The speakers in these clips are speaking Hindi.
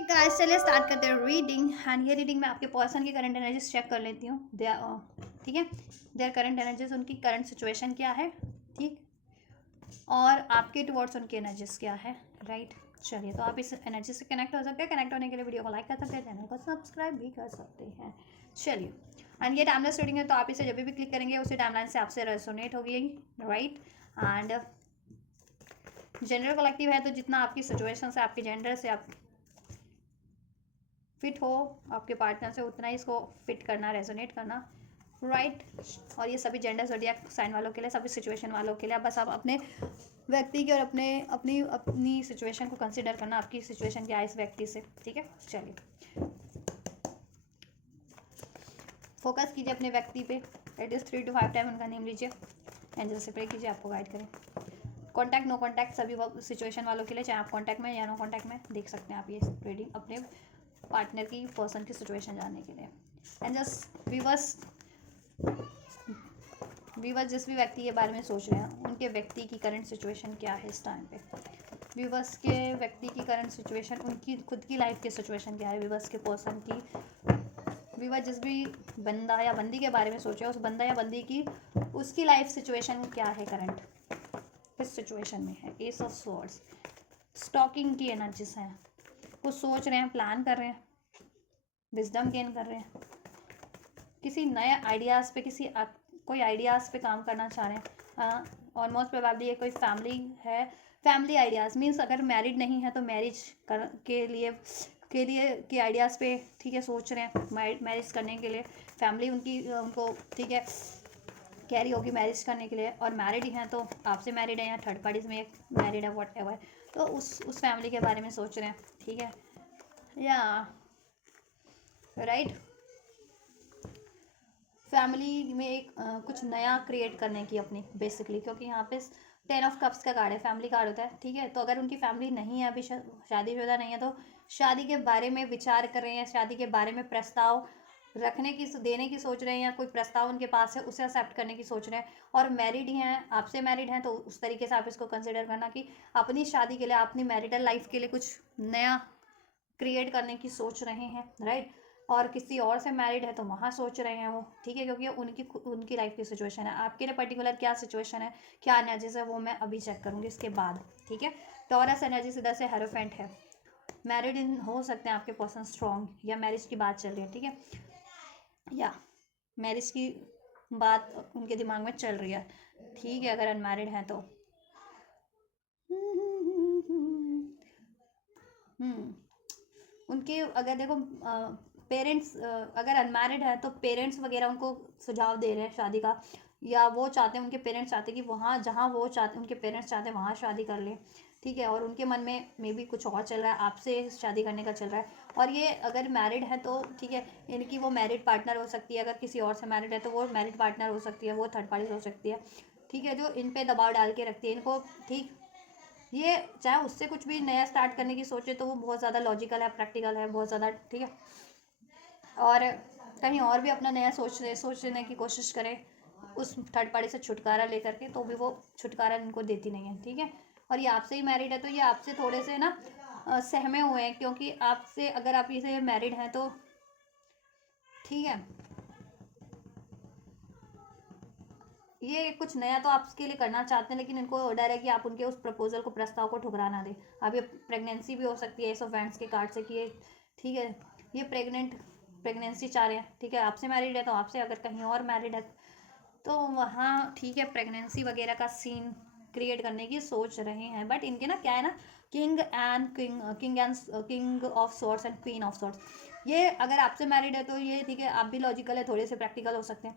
गाइस चलिए स्टार्ट करते हैं रीडिंग। एंड ये रीडिंग मैं आपके पर्सन की करंट एनर्जीज चेक कर लेती हूँ। ठीक है, देयर करंट एनर्जीज, उनकी करंट सिचुएशन क्या है, ठीक, और आपके टुवर्ड्स उनकी एनर्जीज क्या है, राइट। चलिए, तो आप इस एनर्जी से कनेक्ट हो सकते हैं। कनेक्ट होने के लिए वीडियो को लाइक कर सकते हैं, चैनल को सब्सक्राइब भी कर सकते हैं। चलिए, एंड ये टाइमलेस रीडिंग है, तो आप इसे जब भी क्लिक करेंगे उसी टाइमलाइन से आपसे रेजोनेट होगी, राइट। एंड जेंडर कलेक्टिव है, तो जितना आपकी सिचुएशन से, आपके जेंडर से आप फिट हो आपके पार्टनर से, उतना ही इसको फिट करना, रेजोनेट करना, राइट। और ये सभी जेंडर ज़ोडिएक साइन वालों के लिए, सभी सिचुएशन वालों के लिए, बस आप अपने व्यक्ति की और अपने अपनी अपनी सिचुएशन को कंसिडर करना, आपकी सिचुएशन क्या है इस व्यक्ति से, ठीक है। चलिए, फोकस कीजिए अपने व्यक्ति पे, एटलीस्ट 3 to 5 टाइम उनका नेम लीजिए, एंजल से प्रे कीजिए आपको गाइड करें। कॉन्टैक्ट, नो कॉन्टैक्ट, सभी सिचुएशन वालों के लिए, चाहे आप कॉन्टैक्ट में या नो कॉन्टैक्ट में, देख सकते हैं आप ये रीडिंग अपने पार्टनर की, पर्सन की सिचुएशन जानने के लिए। एंड जस्ट व्यूवर्स जिस भी व्यक्ति के बारे में सोच रहे हैं, उनके व्यक्ति की करंट सिचुएशन क्या है इस टाइम पे। व्यूवर्स के व्यक्ति की करंट सिचुएशन, उनकी खुद की लाइफ की सिचुएशन क्या है, व्यूवर्स के पर्सन की। व्यूवर जिस भी बंदा या बंदी के बारे में सोच रहे हैं, उस बंदा या बंदी की उसकी लाइफ सिचुएशन क्या है करंट, किस सिचुएशन में है। एस ऑफ स्वॉर्ड्स, स्टॉकिंग की एनर्जीज हैं, कुछ सोच रहे हैं, प्लान कर रहे हैं, विजडम गेन कर रहे हैं, किसी नए आइडियाज़ पे, कोई आइडियाज़ पे काम करना चाह रहे हैं। ऑलमोस्ट प्रोबेबली ये कोई फैमिली है, फैमिली आइडियाज़ मीन्स अगर मैरिड नहीं है तो मैरिज के लिए के आइडियाज़ पे, ठीक है, सोच रहे हैं मैरिज करने के लिए। फैमिली उनको, ठीक है, कैरी होगी मैरिज करने के लिए। और मैरिड ही हैं तो आपसे मैरिड है या थर्ड पार्टीज में मैरिड है, वॉट एवर, तो उस फैमिली के बारे में सोच रहे हैं, ठीक है, या राइट। फैमिली में एक कुछ नया क्रिएट करने की अपनी, बेसिकली, क्योंकि यहाँ पे 10 ऑफ कप्स का कार्ड है, फैमिली कार्ड होता है, ठीक है। तो अगर उनकी फैमिली नहीं है, अभी शादीशुदा नहीं है, तो शादी के बारे में विचार कर रहे हैं, शादी के बारे में प्रस्ताव देने की सोच रहे हैं, या कोई प्रस्ताव उनके पास है उसे एक्सेप्ट करने की सोच रहे हैं। और मैरिड ही हैं, आपसे मैरिड हैं, तो उस तरीके से आप इसको कंसिडर करना कि अपनी शादी के लिए, अपनी मैरिटल लाइफ के लिए कुछ नया क्रिएट करने की सोच रहे हैं, राइट। और किसी और से मैरिड है तो वहाँ सोच रहे हैं वो, ठीक है, क्योंकि उनकी लाइफ की सिचुएशन है। आपके लिए पर्टिकुलर क्या सिचुएशन है, क्या एनर्जीज है, वो मैं अभी चेक करूँगी इसके बाद, ठीक है। टॉरस एनर्जी इधर से हेरोफेंट है, मैरिड इन हो सकते हैं आपके पर्सन स्ट्रॉन्ग, या मैरिज की बात चल रही है, ठीक है, या मैरिज की बात उनके दिमाग में चल रही है, ठीक है, अगर अनमैरिड हैं तो। उनके अगर देखो पेरेंट्स अगर अनमैरिड है तो पेरेंट्स वगैरह उनको सुझाव दे रहे हैं शादी का, या वो चाहते हैं, उनके पेरेंट्स चाहते हैं कि वहाँ जहाँ वो चाहते, उनके पेरेंट्स चाहते हैं वहाँ शादी कर लें, ठीक है। और उनके मन में मे बी कुछ और चल रहा है, आपसे शादी करने का चल रहा है। और ये अगर मैरिड है तो ठीक है, इनकी वो मैरिड पार्टनर हो सकती है, अगर किसी और से मैरिड है तो वो मैरिड पार्टनर हो सकती है, वो थर्ड पार्टी हो सकती है, ठीक है, जो इन पे दबाव डाल के रखती है इनको, ठीक। ये चाहे उससे कुछ भी नया स्टार्ट करने की सोचे तो वो बहुत ज़्यादा लॉजिकल है, प्रैक्टिकल है, बहुत ज़्यादा, ठीक है। और कहीं और भी अपना नया सोचने की कोशिश करें उस थर्ड पार्टी से छुटकारा लेकर के, तो भी वो छुटकारा इनको देती नहीं है, ठीक है। और ये आपसे ही मैरिड है तो ये आपसे थोड़े से ना सहमे हुए हैं, क्योंकि आपसे, अगर आप इसे मैरिड हैं तो ठीक है, ये कुछ नया तो आपके लिए करना चाहते हैं, लेकिन इनको डर है कि आप उनके उस प्रपोजल को, प्रस्ताव को ठुकरा ना दें। अब ये प्रेगनेंसी भी हो सकती है, एस ऑफ वैंड्स के कार्ड से, कि ये, ठीक है, ये प्रेगनेंसी चाह रहे हैं, ठीक है, आपसे मैरिड है तो आपसे, अगर कहीं और मैरिड है तो वहाँ, ठीक है, प्रेगनेंसी वगैरह का सीन क्रिएट करने की सोच रहे हैं। बट इनके ना क्या है ना, king of swords and queen of swords, ये अगर आपसे मैरिड है तो ये, ठीक है, आप भी लॉजिकल है, थोड़े से प्रैक्टिकल हो सकते हैं,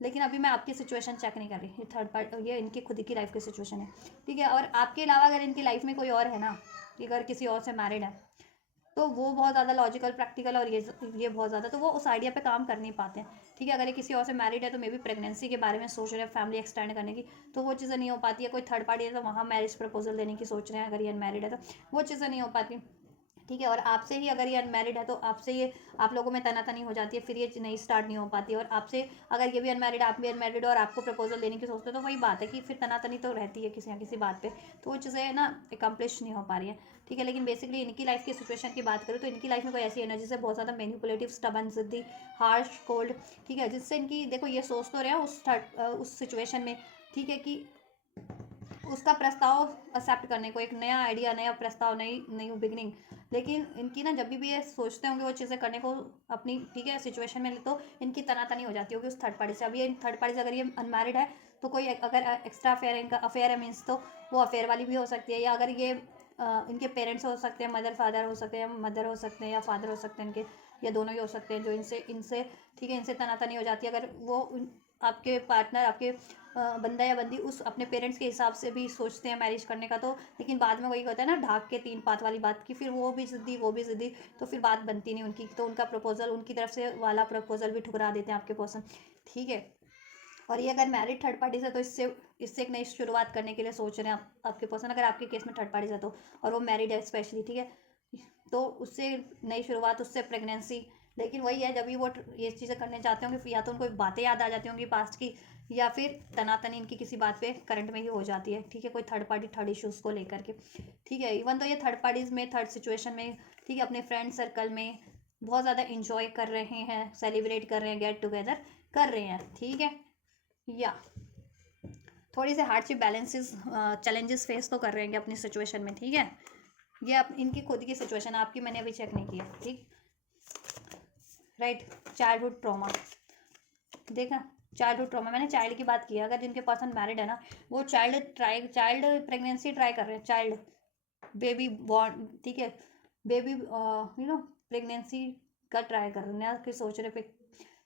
लेकिन अभी मैं आपकी सिचुएशन चेक नहीं कर रही, ये थर्ड पार्ट, ये इनकी खुद की लाइफ की सिचुएशन है, ठीक है। और आपके अलावा अगर इनकी लाइफ में कोई और है ना, कि अगर किसी और से मैरिड है, तो वो बहुत ज़्यादा लॉजिकल, प्रैक्टिकल, और ये बहुत ज़्यादा, तो वो उस आइडिया पे काम कर नहीं पाते हैं, ठीक है। अगर ये किसी और से मैरिड है तो मे बी प्रेगनेंसी के बारे में सोच रहे हैं, फैमिली एक्सटेंड करने की, तो वो चीज़ें नहीं हो पाती है। कोई थर्ड पार्टी है तो वहाँ मैरिज प्रपोजल देने की सोच रहे हैं, अगर ये अनमैरिड है तो वो चीज़ें नहीं हो पाती, ठीक है। और आपसे ही अगर ये अनमैरिड है तो आपसे ये आप लोगों में तनातनी हो जाती है, फिर ये नहीं स्टार्ट नहीं हो पाती है। और आपसे अगर ये भी अनमैरिड, आप भी अनमैरिड और आपको प्रपोजल देने की सोचते हो तो वही बात है कि फिर तनातनी तो रहती है किसी ना किसी बात पे, तो वो चीज़ें ना एकम्प्लिश नहीं हो पा रही है। ठीक है। लेकिन बेसिकली इनकी लाइफ की सिचुएशन की बात करूँ तो इनकी लाइफ में कोई ऐसी एनर्जी है बहुत ज़्यादा मैनिपुलेटिव, स्टबन, जिद्दी, हार्श, कोल्ड। ठीक है। जिससे इनकी देखो ये सोच तो रहे हैं उस सिचुएशन में, ठीक है, कि उसका प्रस्ताव एक्सेप्ट करने को, एक नया आइडिया, नया प्रस्ताव, नई नई बिगनिंग। लेकिन इनकी ना जब भी ये सोचते होंगे वो चीज़ें करने को अपनी, ठीक है, सिचुएशन में, तो इनकी तनातनी हो जाती होगी उस थर्ड पार्टी से। अब ये थर्ड पार्टी से अगर ये अनमैरिड है तो कोई अगर एक्स्ट्रा अफेयर है, इनका अफेयर है मीन्स, तो वो अफेयर वाली भी हो सकती है। या अगर ये इनके पेरेंट्स हो सकते हैं, मदर फादर हो सकते हैं, मदर हो सकते हैं या फादर हो सकते हैं इनके, या दोनों ही हो सकते हैं, जो इनसे इनसे ठीक है, इनसे तनातनी हो जाती है। अगर वो आपके पार्टनर, आपके बंदा या बंदी उस अपने पेरेंट्स के हिसाब से भी सोचते हैं मैरिज करने का, तो लेकिन बाद में वही होता है ना, ढाक के तीन पात वाली बात की, फिर वो भी ज़िद्दी वो भी ज़िद्दी, तो फिर बात बनती नहीं उनकी, तो उनका प्रपोजल, उनकी तरफ से वाला प्रपोजल भी ठुकरा देते हैं आपके पर्सन। ठीक है। और ये अगर मैरिड थर्ड पार्टी से तो इससे इससे एक नई शुरुआत करने के लिए सोच रहे हैं आपके पर्सन, अगर आपके केस में थर्ड पार्टी से तो, और वो मैरिड है स्पेशली, ठीक है, तो उससे नई शुरुआत, उससे प्रेगनेंसी। लेकिन वही है, जब भी वो ये चीज़ें करने चाहते होंगे फिर या तो उनको बातें याद आ जाती होंगी पास्ट की, या फिर तनातनी इनकी किसी बात पे करंट में ही हो जाती है। ठीक है। कोई थर्ड पार्टी, थर्ड इश्यूज़ को लेकर के। ठीक है। इवन तो ये थर्ड पार्टीज़ में, थर्ड सिचुएशन में, ठीक है, अपने फ्रेंड सर्कल में बहुत ज़्यादा इंजॉय कर रहे हैं, सेलिब्रेट कर रहे हैं, गेट टुगेदर कर रहे हैं। ठीक है। या थोड़ी सी हार्डशिप, बैलेंसेस, चैलेंजेस फेस तो कर रहे हैं अपनी सिचुएशन में। ठीक है। ये अब इनकी खुद की सिचुएशन, आपकी मैंने अभी चेक नहीं किया। ठीक, राइट। चाइल्डहुड ट्रॉमा, देखा, चाइल्डहुड ट्रॉमा, मैंने चाइल्ड की बात की है। अगर जिनके पर्सन मैरिड है ना, वो चाइल्ड प्रेगनेंसी ट्राई कर रहे हैं, चाइल्ड बेबी बॉर्न, ठीक है, बेबी प्रेगनेंसी का ट्राई कर रहे हैं, कि सोच रहे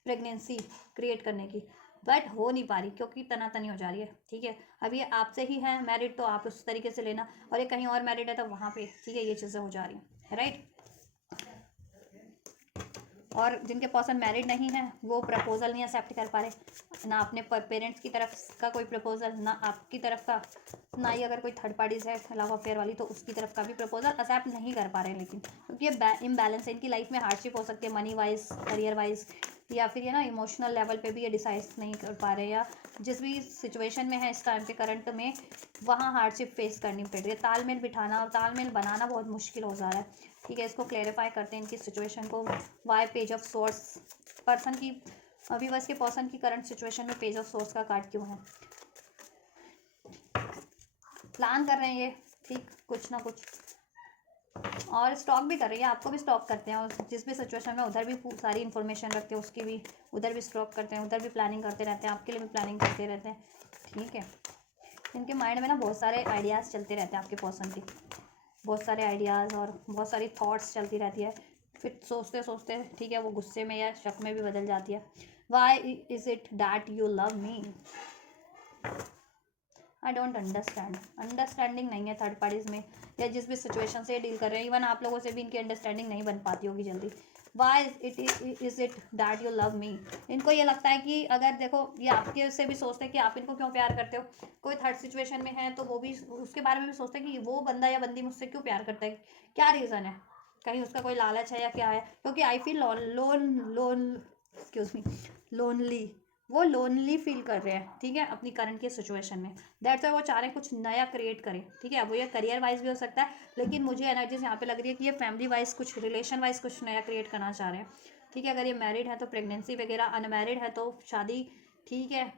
प्रेगनेंसी क्रिएट करने की, बट हो नहीं पा रही क्योंकि तनातनी हो जा रही है। ठीक है। अब ये आपसे ही है मैरिड तो आप उस तरीके से लेना, और ये कहीं और मैरिड है तो वहाँ पे, ठीक है, ये चीज़ें हो जा रही हैं, राइट। और जिनके पर्सन मैरिड नहीं है वो प्रपोजल नहीं एक्सेप्ट कर पा रहे, ना अपने पेरेंट्स की तरफ का कोई प्रपोजल, ना आपकी तरफ का, ना ही अगर कोई थर्ड पार्टीज है अलावा अफेयर वाली तो उसकी तरफ का भी प्रपोजल एक्सेप्ट नहीं कर पा रहे हैं। लेकिन क्योंकि ये इम्बैलेंस है, इनकी लाइफ में हार्डशिप हो सकती है, मनी वाइज, करियर वाइज, या फिर ये ना इमोशनल लेवल पे भी ये डिसाइड नहीं कर पा रहे, या जिस भी सिचुएशन में है इस टाइम पे करंट में, वहाँ हार्डशिप फेस करनी पड़ रही है। तालमेल बिठाना और तालमेल बनाना बहुत मुश्किल हो जा रहा है। ठीक है। इसको क्लेरिफाई करते हैं इनकी सिचुएशन को। Why page of swords, person की, अभी बस के पर्सन की करंट सिचुएशन में पेज ऑफ सोर्स का कार्ड क्यों है? प्लान कर रहे हैं ये, ठीक, कुछ ना कुछ, और स्टॉक भी कर रही है, आपको भी स्टॉक करते हैं, और जिस भी सिचुएशन में उधर भी सारी इन्फॉर्मेशन रखते हैं, उसकी भी उधर भी स्टॉक करते हैं, उधर भी प्लानिंग करते रहते हैं, आपके लिए भी प्लानिंग करते रहते हैं। ठीक है। इनके माइंड में ना बहुत सारे आइडियाज़ चलते रहते हैं आपके पर्सन के, बहुत सारे आइडियाज़ और बहुत सारी थॉट्स चलती रहती है, फिर सोचते सोचते, ठीक है, वो गुस्से में या शक में भी बदल जाती है। Why is it that you love me? I don't understand, understanding नहीं है थर्ड पार्टीज में, या जिस भी सिचुएशन से डील कर रहे हैं, इवन आप लोगों से भी इनकी अंडरस्टैंडिंग नहीं बन पाती होगी जल्दी। Why is it that you love me? इनको ये लगता है कि अगर देखो, ये आपके से भी सोचते हैं कि आप इनको क्यों प्यार करते हो, कोई थर्ड सिचुएशन में है तो वो भी उसके बारे में भी सोचते हैं कि वो बंदा या बंदी मुझसे क्यों प्यार करता है, क्या रीज़न है, कहीं उसका कोई लालच है या क्या है, क्योंकि I feel loan loan excuse me lonely, वो लोनली फील कर रहे हैं। ठीक है। अपनी करंट की सिचुएशन में, दैट्स वाई वो चाह रहे हैं कुछ नया क्रिएट करें। ठीक है। वो ये करियर वाइज भी हो सकता है, लेकिन मुझे एनर्जीज यहाँ पे लग रही है कि ये फैमिली वाइज कुछ, रिलेशन वाइज कुछ नया क्रिएट करना चाह रहे हैं। ठीक है। अगर ये मैरिड है तो प्रेगनेंसी वगैरह, अनमैरिड है तो शादी। ठीक है।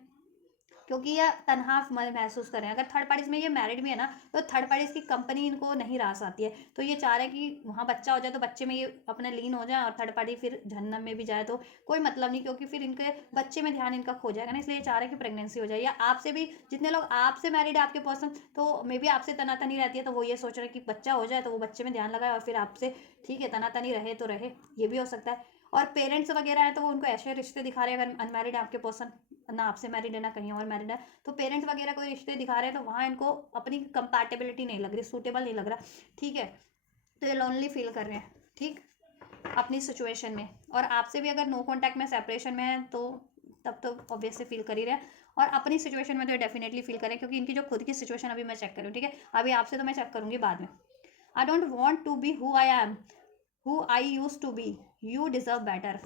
क्योंकि ये तनहा महसूस कर रहे हैं। अगर थर्ड पार्टीज में ये मैरिड भी है ना, तो थर्ड पार्टीज की कंपनी इनको नहीं रास आती है, तो ये चाह रहे हैं कि वहाँ बच्चा हो जाए तो बच्चे में ये अपने लीन हो जाए, और थर्ड पार्टी फिर जहन्नम में भी जाए तो कोई मतलब नहीं, क्योंकि फिर इनके बच्चे में ध्यान इनका खो जाएगा ना, इसलिए ये चाह रहे हैं कि प्रेगनेंसी हो जाए। या आपसे भी जितने लोग आपसे मैरिड है आपके पर्सन, तो मे बी आपसे तनातनी रहती है, तो वो ये सोच रहे हैं कि बच्चा हो जाए तो वो बच्चे में ध्यान लगाए और फिर आपसे, ठीक है, तनातनी रहे तो रहे, ये भी हो सकता है। और पेरेंट्स वगैरह है तो वो उनको ऐसे रिश्ते दिखा रहे हैं, अगर अनमैरिड है आपके पर्सन, ना आपसे मैरिड है ना कहीं और मैरिड है, तो पेरेंट्स वगैरह कोई रिश्ते दिखा रहे हैं तो वहाँ इनको अपनी कंपैटिबिलिटी नहीं लग रही, सूटेबल नहीं लग रहा। ठीक है। तो ये लोनली फील कर रहे हैं, ठीक, अपनी सिचुएशन में। और आपसे भी अगर नो कॉन्टैक्ट में, सेपरेशन में है तो तब तो ऑब्वियसली फील कर ही रहे हैं, और अपनी सिचुएशन में तो डेफिनेटली फील करें, क्योंकि इनकी जो खुद की सिचुएशन अभी मैं चेक करूँ। ठीक है। अभी आपसे तो मैं चेक करूँगी बाद में। I don't want to be who I am, who I use to be, you deserve better.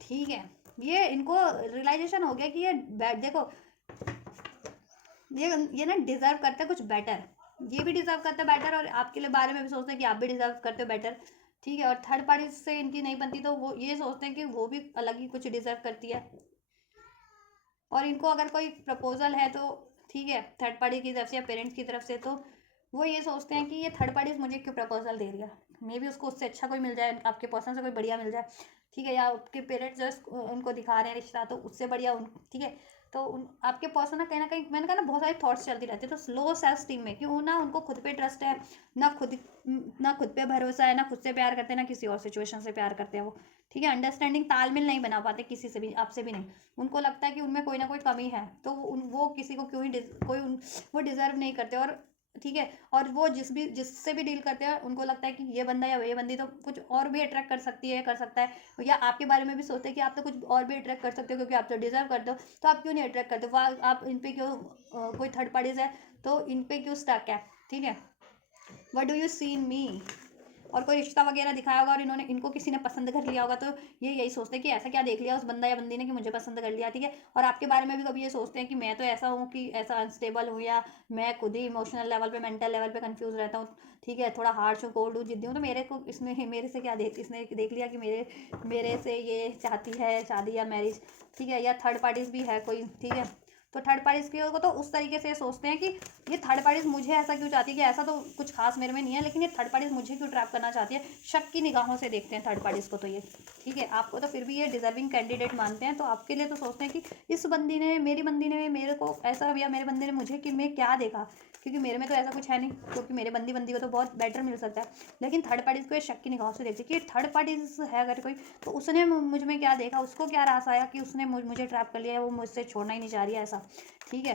ठीक है, ये इनको रियलाइजेशन हो गया कि ये देखो ये ना डिजर्व करते हैं कुछ बेटर, ये भी डिजर्व करते हैं बेटर और आपके लिए बारे में भी सोचते हैं कि आप भी डिजर्व करते हो बेटर। ठीक है, और थर्ड पार्टी से इनकी नहीं बनती तो वो ये सोचते हैं कि वो भी अलग ही कुछ डिजर्व करती है। और इनको अगर कोई प्रपोजल है तो ठीक है, थर्ड पार्टी की तरफ से या पेरेंट्स की तरफ से, तो वो ये सोचते हैं कि ये थर्ड पार्टी मुझे क्यों प्रपोजल दे रही है, मे बी उसको उससे अच्छा कोई मिल जाए, आपके पर्सन से कोई बढ़िया मिल जाए। ठीक है, या आपके पेरेंट्स जो उनको दिखा रहे हैं रिश्ता तो उससे बढ़िया ठीक है, तो आपके पर्सन ना कहीं मैंने कहा ना बहुत सारी थॉट्स चलती रहती है, तो लो सेल्फ स्टीम में क्यों ना उनको खुद पे ट्रस्ट है, ना खुद पे भरोसा है, ना खुद से प्यार करते हैं, ना किसी और सिचुएशन से प्यार करते हैं वो। ठीक है, अंडरस्टैंडिंग तालमेल नहीं बना पाते किसी से भी, आपसे भी नहीं। उनको लगता है कि उनमें कोई ना कोई कमी है, तो वो किसी को क्यों ही वो डिजर्व नहीं करते। और ठीक है, और वो जिससे भी डील करते हैं उनको लगता है कि ये बंदा या ये बंदी तो कुछ और भी अट्रैक्ट कर सकती है, कर सकता है, या आपके बारे में भी सोचते हैं कि आप तो कुछ और भी अट्रैक्ट कर सकते हो क्योंकि आप तो डिजर्व करते हो, तो आप क्यों नहीं अट्रैक्ट करते हो, आप इन पे क्यों कोई थर्ड पार्टीज है तो इन पे क्यों स्टक है। ठीक है, व्हाट डू यू सी इन मी, और कोई रिश्ता वगैरह दिखाया होगा और इनको किसी ने पसंद कर लिया होगा, तो ये यही सोचते हैं कि ऐसा क्या देख लिया उस बंदा या बंदी ने कि मुझे पसंद कर लिया। ठीक है, और आपके बारे में भी कभी ये सोचते हैं कि मैं तो ऐसा हूँ कि ऐसा अनस्टेबल हूँ, या मैं खुद ही इमोशनल लेवल पे मेंटल लेवल पे कंफ्यूज रहता हूँ। ठीक है, थोड़ा हार्श हूँ, कोल्ड हूँ, जिद्दी हूँ, तो मेरे को इसमें मेरे से क्या इसने देख लिया कि मेरे से ये चाहती है शादी या मैरिज। ठीक है, या थर्ड पार्टीज भी है कोई। ठीक है, तो थर्ड पार्टीज की को तो उस तरीके से सोचते हैं कि ये थर्ड पार्टीज मुझे ऐसा क्यों चाहती है, कि ऐसा तो कुछ खास मेरे में नहीं है, लेकिन ये थर्ड पार्टीज मुझे क्यों ट्रैप करना चाहती है, शक की निगाहों से देखते हैं थर्ड पार्टीज को तो ये। ठीक है, आपको तो फिर भी ये डिजर्विंग कैंडिडेट मानते हैं, तो आपके लिए तो सोचते हैं कि इस बंदी ने मेरी बंदी ने मेरे को ऐसा, या मेरे बंदे ने मुझे कि मैं क्या देखा, क्योंकि मेरे में तो ऐसा कुछ है नहीं, क्योंकि मेरे बंदी को तो बहुत बेटर मिल सकता है। लेकिन थर्ड पार्टीज को ये शक की निगाहों से देखते कि थर्ड पार्टीज है अगर कोई, तो उसने मुझ में क्या देखा, उसको क्या रास आया कि उसने मुझे ट्रैप कर लिया है, वो मुझसे छोड़ना ही नहीं चाह रही है ऐसा। ठीक है,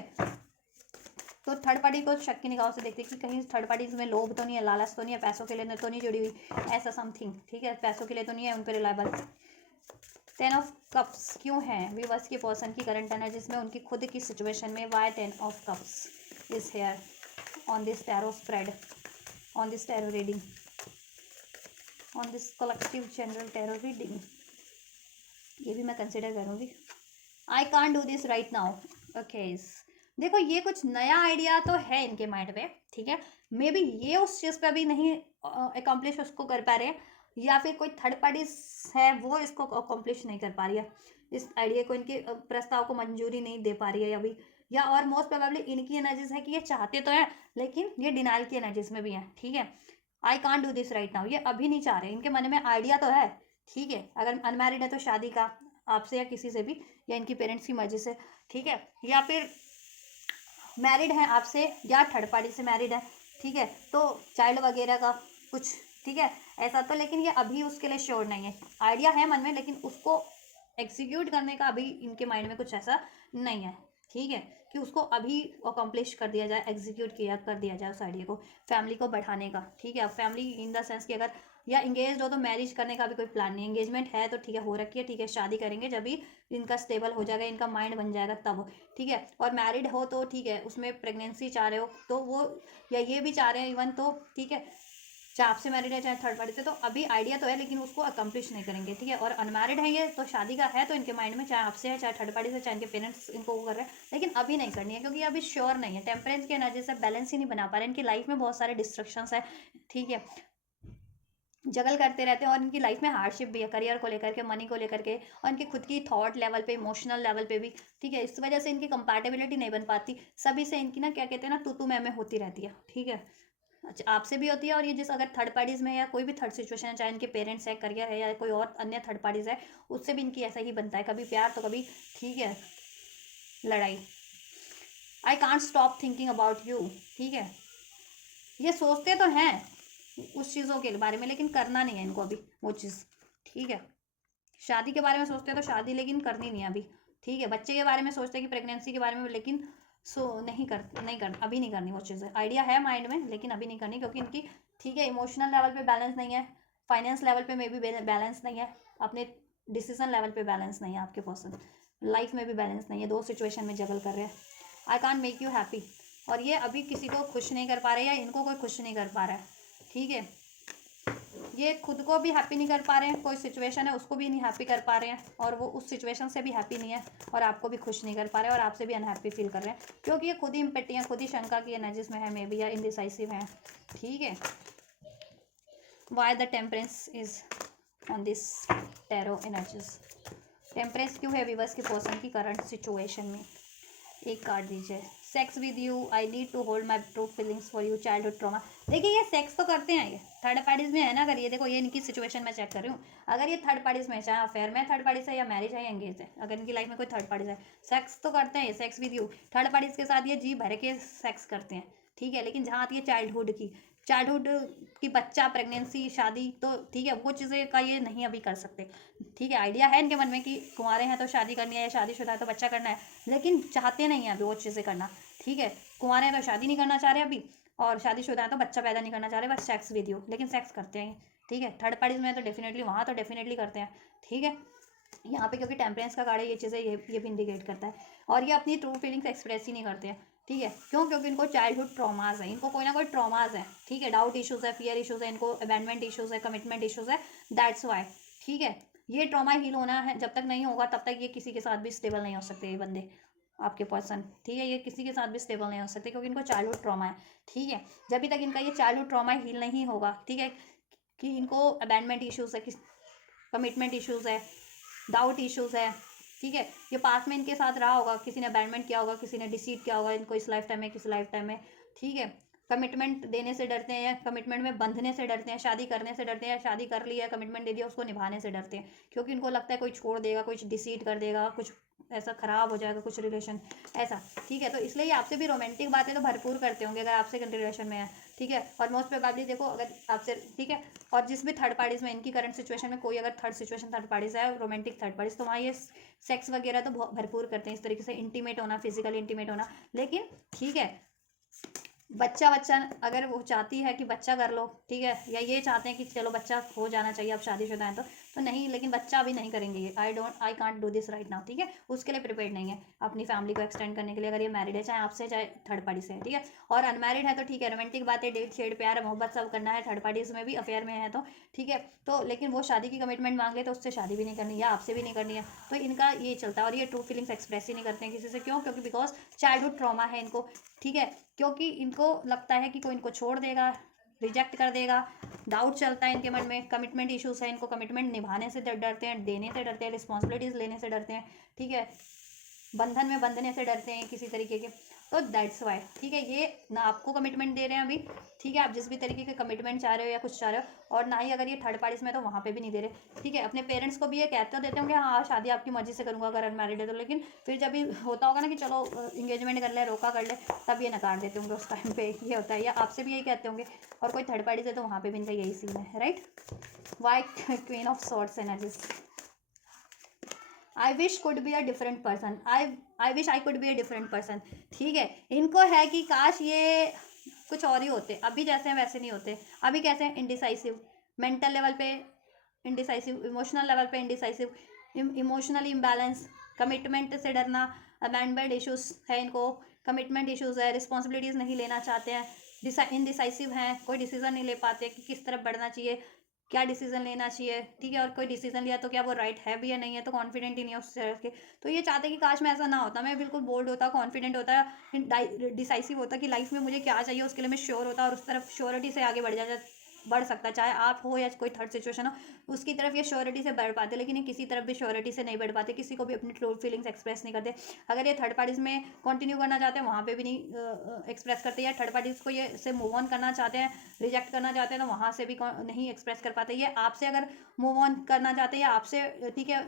तो थर्ड पार्टी को शक की निगाहों से देखते कि कहीं थर्ड पार्टीज में लोभ तो नहीं है, लालच तो नहीं है, पैसों के लिए तो नहीं जुड़ी हुई, ऐसा समथिंग। ठीक है, पैसों के लिए तो नहीं है उन पर रिलायबल। 10 ऑफ कप्स क्यों है वीवर्स के पर्सन की करंट एनर्जीज में उनकी खुद की सिचुएशन में, why 10 of cups is here on this tarot spread, on this tarot reading, on this collective general tarot reading. ये भी मैं कंसिडर करूँगी। I can't do this right now. Okay, देखो ये कुछ नया आइडिया तो है इनके माइंड में। ठीक है, मे बी ये उस चीज़ पे अभी नहीं अकम्प्लिश उसको कर पा रहे हैं, या फिर कोई थर्ड पार्टी है वो इसको अकम्प्लिश नहीं कर पा रही है, इस आइडिया को, इनके प्रस्ताव को मंजूरी नहीं दे पा रही है अभी। या और मोस्ट प्रोबेबली इनकी एनर्जीज है कि ये चाहते तो है लेकिन ये डिनाइल की एनर्जीज में भी है। ठीक है, आई can't do this right now, ये अभी नहीं चाह रहे, इनके मन में आइडिया तो है। ठीक है, अगर अनमैरिड है तो शादी का आपसे या किसी से भी, या इनकी पेरेंट्स की मर्जी से। ठीक है, या फिर मैरिड है आपसे या थर्ड पार्टी से मैरिड है। ठीक है, तो चाइल्ड वगैरह का कुछ। ठीक है, ऐसा तो, लेकिन ये अभी उसके लिए श्योर नहीं है, आइडिया है मन में लेकिन उसको एग्जीक्यूट करने का अभी इनके माइंड में कुछ ऐसा नहीं है। ठीक है, कि उसको अभी अकम्प्लिश कर दिया जाए, एग्जीक्यूट कर दिया जाए उस आइडिया को, फैमिली को बढ़ाने का। ठीक है, फैमिली इन द सेंस कि अगर या इंगेज हो तो मैरिज करने का भी कोई प्लान नहीं, एंगेजमेंट है तो ठीक है हो रखी है, ठीक है शादी करेंगे जब भी इनका स्टेबल हो जाएगा, इनका माइंड बन जाएगा तब। ठीक है, और मैरिड हो तो ठीक है, उसमें प्रेगनेंसी चाह रहे हो तो वो, या ये भी चाह रहे हैं इवन, तो ठीक है, चाहे आपसे मैरिड है चाहे थर्ड पार्टी से, तो अभी आइडिया तो है लेकिन उसको अकम्प्लिश नहीं करेंगे। ठीक है, और अनमैरिड है ये तो शादी का है तो इनके माइंड में, चाहे आपसे है चाहे थर्ड पार्टी से, चाहे इनके पेरेंट्स इनको वो कर रहे हैं, लेकिन अभी नहीं करनी है क्योंकि अभी श्योर नहीं है, टेम्परेंस की एनर्जी से बैलेंस ही नहीं बना पा रहे, इनकी लाइफ में बहुत सारे डिस्ट्रक्शंस है। ठीक है, जगल करते रहते हैं और इनकी लाइफ में हार्डशिप भी है, करियर को लेकर के, मनी को लेकर के, और इनकी खुद की थॉट लेवल पे, इमोशनल लेवल पे भी। ठीक है, इस वजह से इनकी कंपैटिबिलिटी नहीं बन पाती, सभी से इनकी ना क्या कहते हैं ना, तू मैं होती रहती है। ठीक है, अच्छा आपसे भी होती है, और ये जिस अगर थर्ड पार्टीज में या कोई भी थर्ड सिचुएशन है, चाहे इनके पेरेंट्स है, करियर है, या कोई और अन्य थर्ड पार्टीज है, उससे भी इनकी ऐसा ही बनता है, कभी प्यार तो कभी ठीक है लड़ाई। I can't stop thinking about you. ठीक है, ये सोचते तो हैं उस चीज़ों के बारे में लेकिन करना नहीं है इनको अभी वो चीज़। ठीक है, शादी के बारे में सोचते हैं तो शादी लेकिन करनी नहीं है अभी। ठीक है, बच्चे के बारे में सोचते हैं कि प्रेगनेंसी के बारे में, लेकिन नहीं कर अभी नहीं करनी वो चीज़ें, आइडिया है माइंड में लेकिन अभी नहीं करनी क्योंकि इनकी ठीक है इमोशनल लेवल पे बैलेंस नहीं है, फाइनेंस लेवल पे मे भी बैलेंस नहीं है, अपने डिसीजन लेवल पे बैलेंस नहीं है, आपके पर्सन लाइफ में भी बैलेंस नहीं है, दो सिचुएशन में जगल कर रहे हैं। I can't make you happy, और ये अभी किसी को खुश नहीं कर पा रहे या इनको कोई खुश नहीं कर पा रहा है। ठीक है, ये खुद को भी हैप्पी नहीं कर पा रहे हैं, कोई सिचुएशन है उसको भी नहीं हैप्पी कर पा रहे हैं, और वो उस सिचुएशन से भी हैप्पी नहीं है, और आपको भी खुश नहीं कर पा रहे हैं, और आपसे भी अनहैप्पी फील कर रहे हैं, क्योंकि ये खुद ही इम्पेटियाँ, खुद ही शंका की एनर्जीज में है मे बी, या इनडिसाइसिव है। ठीक है, why the temperance is on this tarot energies. Temperance क्यों है व्यूअर्स के पर्सन की करंट सिचुएशन में? एक कार्ड दीजिए। Sex with you, I need to hold my true feelings for you, childhood trauma. देखिए ये सेक्स तो करते हैं, ये थर्ड पार्टीज में है ना। अगर ये देखो, ये इनकी सिचुएशन में चेक कर रही हूँ, अगर ये थर्ड पार्टीज में, चाहे अफेयर में थर्ड पार्टीज है, या मैरिज है, या एंगेज है, अगर इनकी लाइफ में कोई थर्ड पार्टीज है, सेक्स तो करते हैं ये, sex with you. Third parties के साथ ये जी भर के सेक्स करते हैं। ठीक है, लेकिन जहाँ आती है चाइल्डहुड की बच्चा, प्रेगनेंसी, शादी, तो ठीक है वो चीज़ें का ये नहीं अभी कर सकते। ठीक है, आइडिया है इनके मन में कि कुंवारे हैं तो शादी करनी है, या शादीशुदा है तो बच्चा करना है, लेकिन चाहते नहीं है अभी वो चीज़ें करना। ठीक है, कुंवारे हैं तो शादी नहीं करना चाह रहे अभी, और शादीशुदा है तो बच्चा पैदा नहीं करना चाह रहे, बस सेक्स विद यू, लेकिन सेक्स करते हैं। ठीक है, थर्ड पार्टीज में तो डेफिनेटली, वहाँ तो डेफिनेटली करते हैं। ठीक है, यहाँ पे क्योंकि टेम्परेंस का कार्ड है, ये चीज़ें ये भी इंडिकेट करता है, और ये अपनी ट्रू फीलिंग्स एक्सप्रेस ही नहीं करते हैं। ठीक है, क्यों? क्योंकि इनको चाइल्डहुड ट्रॉमाज है, इनको कोई ना कोई ट्रॉमाज है। ठीक है, डाउट इश्यूज है, फियर इश्यूज है, इनको अबैंडमेंट इश्यूज है, कमिटमेंट इश्यूज है, दैट्स वाई। ठीक है, ये ट्रॉमा हील होना है, जब तक नहीं होगा तब तक ये किसी के साथ भी स्टेबल नहीं हो सकते ये बंदे, आपके पर्सन। ठीक है, ये किसी के साथ भी स्टेबल नहीं हो सकते, क्योंकि इनको चाइल्डहुड ट्रॉमा है। ठीक है, जब तक इनका ये चाइल्डहुड ट्रॉमा हील नहीं होगा, ठीक है, कि इनको अबैंडमेंट इश्यूज है, कमिटमेंट इश्यूज है, डाउट इश्यूज है। ठीक है, ये पास में इनके साथ रहा होगा, किसी ने अबैंडमेंट किया होगा, किसी ने डिसीट किया होगा इनको इस लाइफ टाइम में, किसी लाइफ टाइम में। ठीक है, कमिटमेंट देने से डरते हैं, या कमिटमेंट में बंधने से डरते हैं, शादी करने से डरते हैं, शादी कर ली है, कमिटमेंट दे दिया, उसको निभाने से डरते हैं, क्योंकि इनको लगता है कोई छोड़ देगा, कुछ डिसीट कर देगा, कुछ ऐसा खराब हो जाएगा, कुछ रिलेशन ऐसा। ठीक है, तो इसलिए ये आपसे भी रोमांटिक बातें तो भरपूर करते होंगे अगर आपसे रिलेशन में है। ठीक है, और मोस्ट प्रोबेबली देखो, अगर आपसे, ठीक है, और जिस भी थर्ड पार्टीज में, इनकी करंट सिचुएशन में कोई अगर थर्ड पार्टीज है, रोमांटिक थर्ड पार्टीज, तो वहाँ ये सेक्स वगैरह तो भरपूर करते हैं, इस तरीके से इंटीमेट होना, फिजिकल इंटीमेट होना। लेकिन ठीक है, बच्चा अगर वो चाहती है कि बच्चा कर लो, ठीक है, या ये चाहते हैं कि चलो बच्चा हो जाना चाहिए, अब शादीशुदा है तो नहीं, लेकिन बच्चा अभी नहीं करेंगे ये, आई can't do this right now. ठीक है, उसके लिए प्रिपेयर्ड नहीं है अपनी फैमिली को एक्सटेंड करने के लिए, अगर ये मैरिड है, चाहे आपसे चाहे थर्ड पार्टी से है। ठीक है, और अनमैरिड है तो ठीक है, रोमांटिक बातें, डेट शेड, प्यार मोहब्बत सब करना है, थर्ड पार्टीज में भी, अफेयर में है तो ठीक है, तो लेकिन वो शादी की कमिटमेंट मांग ले तो उससे शादी भी नहीं करनी है, आपसे भी नहीं करनी है, तो इनका ये चलता है। और ये ट्रू फीलिंग्स एक्सप्रेस ही नहीं करते हैं किसी से, क्यों? क्योंकि बिकॉज चाइल्डहुड ट्रॉमा है इनको। ठीक है, क्योंकि इनको लगता है कि कोई इनको छोड़ देगा, रिजेक्ट कर देगा, डाउट चलता है इनके मन में, कमिटमेंट इश्यूज है, इनको कमिटमेंट निभाने से डरते हैं, देने से डरते हैं, रिस्पॉन्सिबिलिटीज लेने से डरते हैं। ठीक है, बंधन में बंधने से डरते हैं किसी तरीके के, तो दैट्स वाई। ठीक है, ये ना आपको कमिटमेंट दे रहे हैं अभी, ठीक है, आप जिस भी तरीके के कमिटमेंट चाह रहे हो या कुछ चाह रहे हो, और ना ही अगर ये थर्ड पार्टीज में तो वहाँ पे भी नहीं दे रहे। ठीक है, अपने पेरेंट्स को भी ये कहते तो देते होंगे, हाँ शादी आपकी मर्जी से करूँगा अगर अनमैरिड है तो, लेकिन फिर जब भी होता होगा ना कि चलो इंगेजमेंट कर ले, रोका कर ले, तब ये नकार देते होंगे उस टाइम पे, ये होता है, या आपसे भी यही कहते होंगे, और कोई थर्ड पार्टीज है तो वहाँ पे भी इनका यही सीन है, right. Why queen of swords energies. I wish could be a different person, I wish I could be a different person. ठीक है, इनको है कि काश ये कुछ और ही होते, अभी जैसे हैं वैसे नहीं होते। अभी कैसे हैं? इनडिसाइसिव, मेंटल लेवल पे इनडिसाइसिव, इमोशनल लेवल पे इनडिसाइसिव, इमोशनली इम्बैलेंस, कमिटमेंट से डरना, अबैंडमेंट इश्यूज है इनको, कमिटमेंट इश्यूज है, रिस्पॉन्सिबिलिटीज़ नहीं लेना चाहते हैं, इनडिसाइसिव हैं, कोई डिसीजन नहीं ले पाते कि किस तरफ बढ़ना चाहिए, क्या डिसीजन लेना चाहिए। ठीक है, और कोई डिसीजन लिया तो क्या वो राइट है भी या नहीं है, तो कॉन्फिडेंट ही नहीं है उस तरह के। तो ये चाहते हैं कि काश मैं ऐसा ना होता, मैं बिल्कुल बोल्ड होता, कॉन्फिडेंट होता, डिसाइसिव होता कि लाइफ में मुझे क्या चाहिए उसके लिए मैं श्योर होता, और उस तरफ श्योरिटी से आगे बढ़ सकता, चाहे आप हो या कोई थर्ड सिचुएशन हो, उसकी तरफ ये श्योरिटी से बढ़ पाते, लेकिन ये किसी तरफ भी श्योरिटी से नहीं बढ़ पाते, किसी को भी अपनी ट्रू फीलिंग्स एक्सप्रेस नहीं करते। अगर ये थर्ड पार्टीज में कंटिन्यू करना चाहते हैं, वहाँ पे भी नहीं एक्सप्रेस करते, या थर्ड पार्टीज को ये से मूव ऑन करना चाहते हैं, रिजेक्ट करना चाहते हैं, तो वहाँ से भी नहीं एक्सप्रेस कर पाते। ये आपसे अगर मूव ऑन करना चाहते हैं, या आपसे ठीक है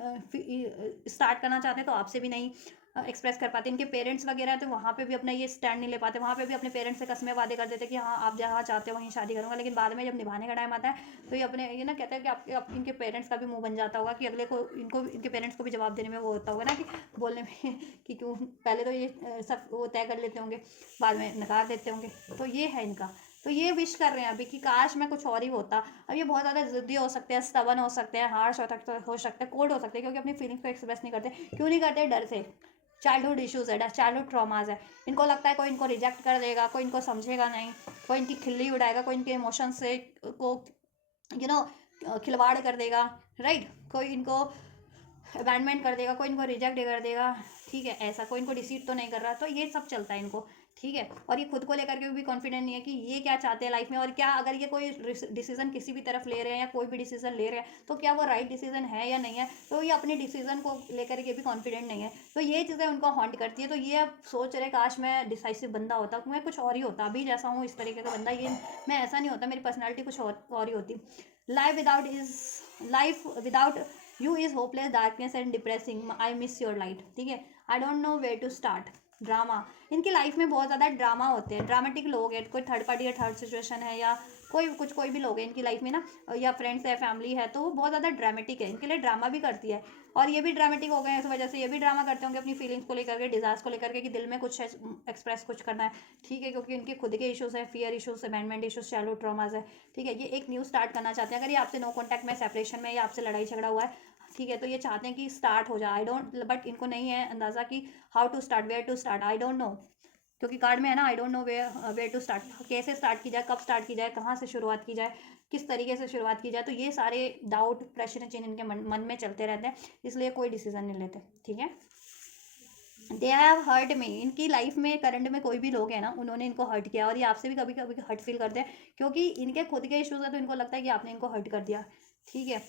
स्टार्ट करना चाहते हैं, तो आपसे भी नहीं एक्सप्रेस कर पाते। इनके पेरेंट्स वगैरह तो वहाँ पे भी अपना ये स्टैंड नहीं ले पाते, वहाँ पे भी अपने पेरेंट्स से कसमें वादे कर देते कि हाँ आप जहाँ चाहते हो वहीं शादी करूँगा, लेकिन बाद में जब निभाने का टाइम आता है तो ये अपने ये ना कहते हैं कि आपके इनके पेरेंट्स का भी मुंह बन जाता होगा, कि अगले को इनके पेरेंट्स को भी जवाब देने में वो होता होगा ना, कि बोलने में कि क्यों, पहले तो ये सब वो तय कर लेते होंगे, बाद में नकार देते होंगे। तो ये है इनका, तो ये विश कर रहे हैं अभी कि काश मैं कुछ और ही होता। अब ये बहुत ज़्यादा जिद्दी हो सकते हैं, स्टबन हो सकते हैं, हार्श हो सकते हैं, कोल्ड हो सकते हैं, क्योंकि अपनी फीलिंग्स को एक्सप्रेस नहीं करते। क्यों नहीं करते? डर से। चाइल्डहुड इश्यूज है, चाइल्डहुड ट्रॉमाज है, इनको लगता है कोई इनको रिजेक्ट कर देगा, कोई इनको समझेगा नहीं, कोई इनकी खिल्ली उड़ाएगा, कोई इनके इमोशन से को खिलवाड़ कर देगा, राइट। कोई इनको अबैंडमेंट कर देगा, कोई इनको रिजेक्ट कर देगा, ठीक है, ऐसा कोई इनको डिसीट तो नहीं कर रहा, तो ये सब चलता है इनको, ठीक है। और ये खुद को लेकर के भी कॉन्फिडेंट नहीं है कि ये क्या चाहते हैं लाइफ में, और क्या अगर ये कोई डिसीजन किसी भी तरफ ले रहे हैं या कोई भी डिसीजन ले रहे हैं तो क्या वो राइट डिसीजन है या नहीं है, तो ये अपने डिसीजन को लेकर के भी कॉन्फिडेंट नहीं है, तो ये चीज़ें उनको हॉन्ट करती है। तो ये अब सोच रहे काश मैं डिसाइसिव बंदा होता, मैं कुछ और ही होता, अभी जैसा हूँ इस तरीके का बंदा, ये मैं ऐसा नहीं होता, मेरी पर्सनैलिटी कुछ और ही होती। Life without you is hopeless, darkness and depressing, I miss your light, ठीक है। I don't know where to start. Drama, इनकी लाइफ में बहुत ज़्यादा ड्रामा होते हैं, ड्रामेटिक लोग हैं, कोई थर्ड पार्टी या थर्ड सिचुएशन है या कोई भी लोग हैं इनकी लाइफ में ना, या फ्रेंड्स है, फैमिली है, तो वो बहुत ज़्यादा ड्रामेटिक है, इनके लिए ड्रामा भी करती है, और ये भी ड्रामेटिक हो गए हैं, इस वजह से ये भी ड्रामा करते होंगे अपनी फीलिंग्स को लेकर के, डिजायर्स को लेकर के, कि दिल में कुछ एक्सप्रेस कुछ करना है, ठीक है, क्योंकि इनके खुद के इशूज़ है, fear issues, abandonment issues, childhood traumas है, ठीक है। ये एक न्यू स्टार्ट करना चाहते हैं, अगर ये आपसे नो कॉन्टैक्ट में, सेपरेशन में, या आपसे लड़ाई झगड़ा हुआ है, ठीक है, तो ये चाहते हैं कि स्टार्ट हो जाए, आई डोंट, बट इनको नहीं है अंदाज़ा कि how to start, where to start, I don't know, क्योंकि कार्ड में है ना, I don't know where to start, कैसे स्टार्ट की जाए, कब स्टार्ट की जाए, कहाँ से शुरुआत की जाए, किस तरीके से शुरुआत की जाए, तो ये सारे डाउट, प्रेशर चेंज इनके मन में चलते रहते हैं, इसलिए कोई डिसीजन नहीं लेते, ठीक है। दे हैव हर्ट मी, इनकी लाइफ में करंट में कोई भी लोग हैं ना, उन्होंने इनको हर्ट किया, और ये आपसे भी कभी कभी हर्ट फील करते हैं, क्योंकि इनके खुद के इश्यूज है, तो इनको लगता है कि आपने इनको हर्ट कर दिया, ठीक है,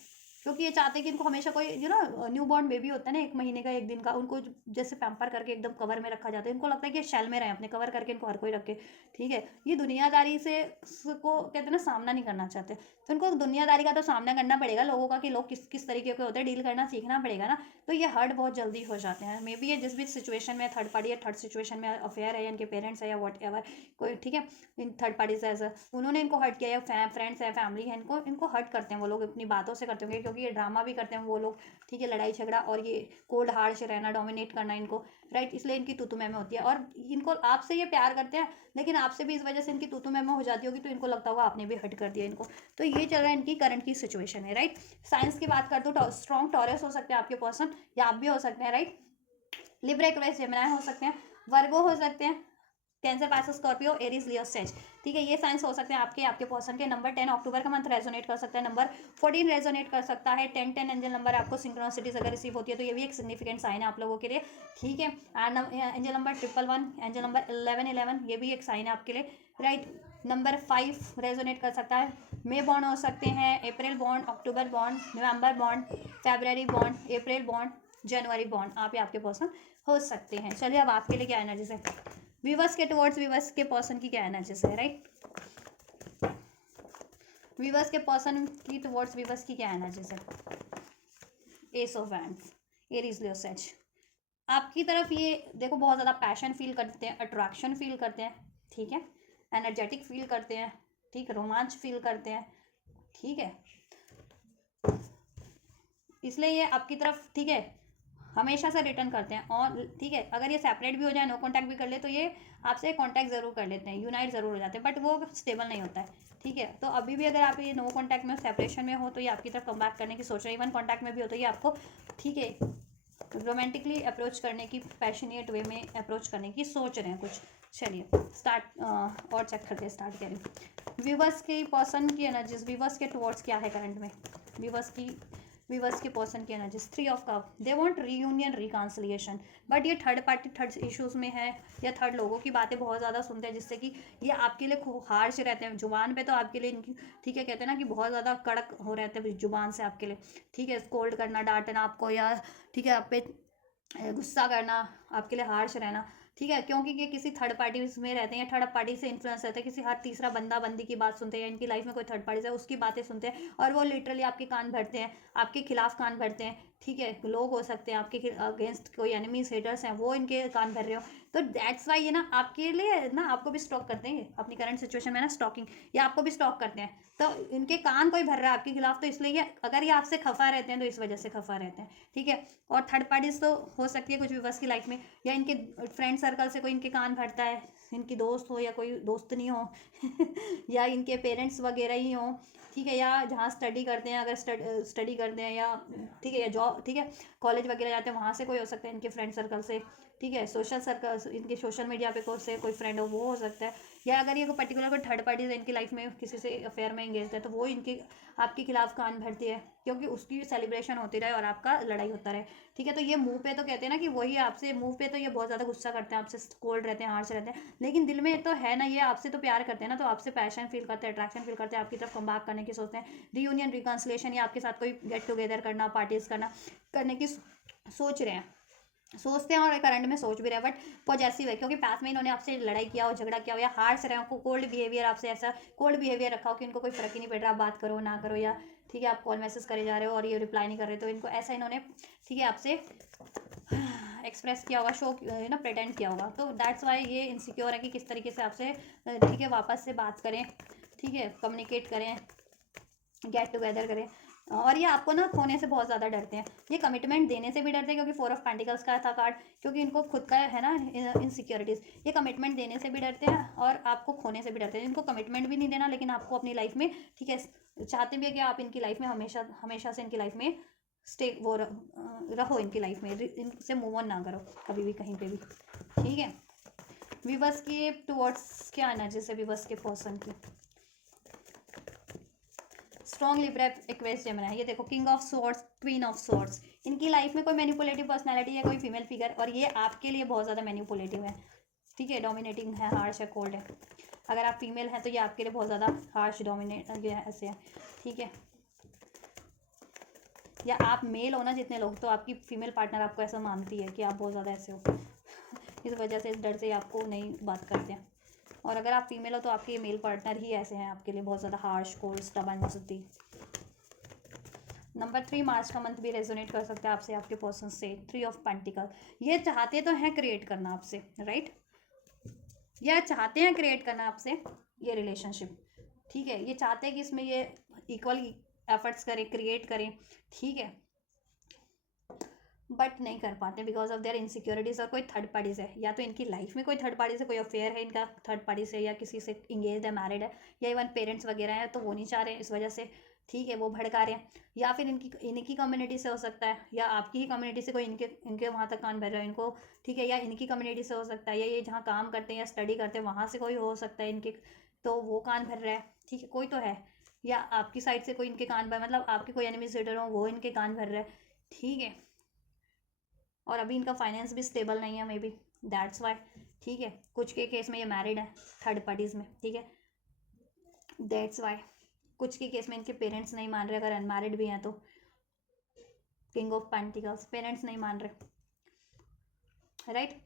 क्योंकि ये चाहते हैं कि इनको हमेशा कोई न्यू बॉर्न बेबी होता है ना, 1 महीने का, 1 दिन का, उनको जैसे पैम्पर करके एकदम कवर में रखा जाता है, इनको लगता है कि शेल में रहे, अपने कवर करके इनको हर कोई रखे, ठीक है। ये दुनियादारी से को कहते हैं ना, सामना नहीं करना चाहते, तो इनको दुनियादारी का तो सामना करना पड़ेगा, लोगों का, कि लोग किस किस तरीके के होते हैं, डील करना सीखना पड़ेगा ना, तो ये हर्ट बहुत जल्दी हो जाते हैं। मे बी ये जिस भी सिचुएशन में, थर्ड पार्टी या थर्ड सिचुएशन में अफेयर है, या इनके पेरेंट्स है, या वॉट एवर कोई, ठीक है, इन थर्ड पार्टी से ऐसा उन्होंने इनको हर्ट किया, या फ्रेंड्स है, फैमिली है, इनको इनको हर्ट करते हैं वो लोग, अपनी बातों से करते होंगे, क्योंकि ये ड्रामा भी करते हैं वो लोग, ठीक है, लड़ाई झगड़ा, और ये कोल्ड हार्ड से रहना, डोमिनेट करना इनको, राइट, इसलिए इनकी तूतू मैम होती है, और इनको आपसे ये प्यार करते हैं, लेकिन आपसे भी इस वजह से इनकी तूतू मैम हो जाती होगी, तो इनको लगता होगा आपने भी हर्ट कर दिया इनको, तो ये चल रहा है इनकी करंट की सिचुएशन है, राइट। साइंस की बात कर दो, स्ट्रॉन्ग टॉरस हो सकते हैं आपके पर्सन, या आप भी हो सकते हैं, राइट। लिब्रा, एक्वेरियस, जेमिनी हो सकते हैं, वर्गो हो सकते हैं, कैंसर, पाइसेस, स्कॉर्पियो, एरीज, लियो, सेज, ठीक है, ये साइंस हो सकते हैं आपके पर्सन के। नंबर 10 अक्टूबर का मंथ रेजोनेट कर सकता है, नंबर 14 रेजोनेट कर सकता है, 10 एंजल नंबर आपको सिंक्रोनिसिटीज अगर रिसीव होती है, तो ये भी एक सिग्निफिकेंट साइन है आप लोगों के लिए, ठीक है। एंजल नंबर 111, एंजल नंबर 1111, ये भी एक साइन है आपके लिए, राइट। नंबर 5 रेजोनेट कर सकता है, मे बॉन्ड हो सकते हैं, अप्रैल बॉन्ड, अक्टूबर बॉन्ड, नवंबर बॉन्ड, फरवरी बॉन्ड, अप्रैल बॉन्ड, जनवरी बॉन्ड, आप ही आपके पर्सन हो सकते हैं। चलिए अब आपके लिए क्या एनर्जीज है, वीवर्स के टुवर्ड्स वीवर्स के पर्सन की क्या एनर्जीज है, राइट। वीवर्स के पर्सन की टुवर्ड्स वीवर्स की क्या एनर्जीज है, S of wands, Aries, Leo, says, आपकी तरफ ये देखो बहुत ज़्यादा पैशन फील करते हैं, अट्रैक्शन फील करते हैं, ठीक है, एनर्जेटिक फील करते हैं, ठीक, रोमांच फील करते हैं, ठीक है, इसलिए ये आपकी तरफ, ठीक है, हमेशा से रिटर्न करते हैं, और ठीक है, अगर ये सेपरेट भी हो जाए, नो कांटेक्ट भी कर ले, तो ये आपसे कांटेक्ट ज़रूर कर लेते हैं, यूनाइट ज़रूर हो जाते हैं, बट वो स्टेबल नहीं होता है, ठीक है। तो अभी भी अगर आप ये नो कांटेक्ट में, सेपरेशन में हो, तो ये आपकी तरफ कम बैक करने की सोच रहे हैं, इवन कांटेक्ट में भी हो तो ये आपको, ठीक है, रोमांटिकली अप्रोच करने की, पैशनेट वे में अप्रोच करने की सोच रहे हैं कुछ। चलिए स्टार्ट और चेक करते हैं, स्टार्ट करें। व्यूवर्स की पर्सन की एनर्जीज, व्यूवर्स के टुवर्ड्स क्या है करंट में, व्यूवर्स के पर्सन की energies, 3 of cup, they want reunion, reconciliation, but ये थर्ड पार्टी, थर्ड इश्यूज में है, या थर्ड लोगों की बातें बहुत ज़्यादा सुनते हैं, जिससे कि ये आपके लिए हार्श रहते हैं जुबान पे, तो आपके लिए इनकी, ठीक है, कहते हैं ना कि बहुत ज़्यादा कड़क हो रहते हैं जुबान से आपके लिए, ठीक है, स्कोल्ड करना, डांटना आपको, या ठीक है आप पे गुस्सा करना, आपके लिए हार्श रहना, ठीक है, क्योंकि ये किसी थर्ड पार्टी में रहते हैं, या थर्ड पार्टी से इन्फ्लुएंस रहते हैं, किसी हर तीसरा बंदा बंदी की बात सुनते हैं, या इनकी लाइफ में कोई थर्ड पार्टी है उसकी बातें सुनते हैं, और वो लिटरली आपके कान भरते हैं, आपके खिलाफ कान भरते हैं, ठीक है, लोग हो सकते हैं आपके अगेंस्ट, कोई एनिमीज, हेटर्स हैं, वो इनके कान भर रहे हो, तो दैट्स वाई ये ना आपके लिए ना, आपको भी स्टॉक करते हैं अपनी करंट सिचुएशन में ना, स्टॉकिंग, या आपको भी स्टॉक करते हैं, तो इनके कान कोई भर रहा है आपके खिलाफ, तो इसलिए ये अगर ये आपसे खफा रहते हैं, तो इस वजह से खफा रहते हैं, ठीक है। और थर्ड पार्टीज तो हो सकती है कुछ व्यूअर्स की लाइफ में, या इनके फ्रेंड सर्कल से कोई इनके कान भरता है, इनकी दोस्त हो या कोई दोस्त नहीं हो या इनके पेरेंट्स वगैरह ही हो, ठीक है, या जहाँ स्टडी करते हैं, अगर स्टडी करते हैं, या ठीक है, या जॉब, ठीक है, कॉलेज वगैरह जाते हैं, वहाँ से कोई हो सकता है इनके फ्रेंड सर्कल से, ठीक है, सोशल सर्कल, इनके सोशल मीडिया पे कोई से कोई फ्रेंड हो, वो हो सकता है, या अगर ये कोई पर्टिकुलर कोई थर्ड पार्टी है इनकी लाइफ में किसी से अफेयर में एंगेज है तो वो इनके आपके खिलाफ कान भरती है क्योंकि उसकी सेलिब्रेशन होती रहे और आपका लड़ाई होता रहे। ठीक है, तो ये मुंह पे तो कहते हैं ना कि वही आपसे, मुंह पे तो ये बहुत ज़्यादा गुस्सा करते हैं आपसे, कोल्ड रहते हैं, हार्श रहते हैं, लेकिन दिल में तो है ना, ये आपसे तो प्यार करते हैं ना, तो आपसे पैशन फील करते हैं, अट्रैक्शन फील करते हैं, आपकी तरफ कम बैक करने की सोचते हैं, रीयूनियन रिकॉन्सिलेशन या आपके साथ कोई गेट टुगेदर करना, पार्टीज करने की सोच रहे हैं, सोचते हैं और करंट में सोच भी रहे हैं, बट पॉजिटिव है क्योंकि पास में इन्होंने आपसे लड़ाई किया हो, झगड़ा किया हो, या हार्श रहे हो, कोल्ड बिहेवियर आपसे ऐसा कोल्ड बिहेवियर रखा हो कि इनको कोई फर्क ही नहीं पड़ रहा, आप बात करो ना करो, या ठीक है आप कॉल मैसेज करे जा रहे हो और ये रिप्लाई नहीं कर रहे, तो इनको ऐसा इन्होंने ठीक है आपसे एक्सप्रेस किया होगा, शो ना प्रेटेंड किया होगा, तो दैट्स वाई ये इनसिक्योर है कि किस तरीके से आपसे ठीक है वापस से बात करें, ठीक है कम्युनिकेट करें, गेट टुगेदर करें। और ये आपको ना खोने से बहुत ज़्यादा डरते हैं, ये कमिटमेंट देने से भी डरते हैं क्योंकि 4 ऑफ पेंटिकल्स का था कार्ड, क्योंकि इनको खुद का है ना इनसिक्योरिटीज़, ये कमिटमेंट देने से भी डरते हैं और आपको खोने से भी डरते हैं, इनको कमिटमेंट भी नहीं देना लेकिन आपको अपनी लाइफ में ठीक है चाहते भी है कि आप इनकी लाइफ में हमेशा हमेशा से इनकी लाइफ में स्टे वो रहो इनकी लाइफ में, इनसे मूव ऑन ना करो कभी भी कहीं पे भी। ठीक है, विवर्स की टुवर्ड्स क्या एनर्जी से विवर्स के पर्सन की स्ट्रॉन्ग लिब्रा एक्वेरियस जेमिनी है, ये देखो king of swords, queen of swords, इनकी लाइफ में कोई मैनिपुलेटिव पर्सनालिटी है, कोई फीमेल फिगर, और ये आपके लिए बहुत ज़्यादा मैनिपुलेटिव है, ठीक है डोमिनेटिंग है, हार्श है, कोल्ड है, अगर आप फीमेल हैं तो ये आपके लिए बहुत ज़्यादा हार्श डोमिनेट ये ऐसे है, ठीक है, या आप मेल हो ना जितने लोग, तो आपकी फीमेल पार्टनर आपको ऐसा मानती है कि आप बहुत ज़्यादा ऐसे हो, इस वजह से इस डर से आपको नहीं बात करते हैं, और अगर आप फीमेल हो तो आपके मेल पार्टनर ही ऐसे हैं आपके लिए बहुत ज़्यादा हार्श, कोल्ड, स्टबर्न होती। नंबर 3 मार्च का मंथ भी रेजोनेट कर सकता है आपसे, आपके पर्सन से। 3 ऑफ पेंटिकल, ये चाहते तो हैं क्रिएट करना आपसे, राइट, या चाहते हैं क्रिएट करना आपसे ये रिलेशनशिप, ठीक है, ये चाहते हैं कि इसमें ये इक्वल एफर्ट्स करें, क्रिएट करें, ठीक है, बट नहीं कर पाते बिकॉज ऑफ देयर इनसिक्योरिटीज़, और कोई थर्ड पार्टीज है, या तो इनकी लाइफ में कोई थर्ड पार्टी से कोई अफेयर है इनका थर्ड पार्टी से, या किसी से इंगेज है, मैरिड है, या इवन पेरेंट्स वगैरह हैं तो वो नहीं चाह रहे हैं इस वजह से, ठीक है वो भड़का रहे हैं, या फिर इनकी कम्युनिटी से हो सकता है, या आपकी ही कम्युनिटी से कोई इनके इनके वहाँ तक कान भर रहा है इनको, ठीक है, या इनकी कम्युनिटी से हो सकता है, या ये जहाँ काम करते हैं या स्टडी करते हैं वहाँ से कोई हो सकता है इनके, तो वो कान भर रहा है, ठीक है कोई तो है, या आपकी साइड से कोई इनके कान भर, मतलब आपके कोई एडमिनिस्ट्रेटर हो वो इनके कान भर रहा है, ठीक है, और अभी इनका फाइनेंस भी स्टेबल नहीं है मे बी, दैट्स वाई, ठीक है, कुछ के केस में ये मैरिड है थर्ड पार्टीज में, ठीक है, दैट्स वाई, कुछ के केस में इनके पेरेंट्स नहीं मान रहे, अगर अनमैरिड भी हैं तो, किंग ऑफ पेंटिकल्स, पेरेंट्स नहीं मान रहे, राइट,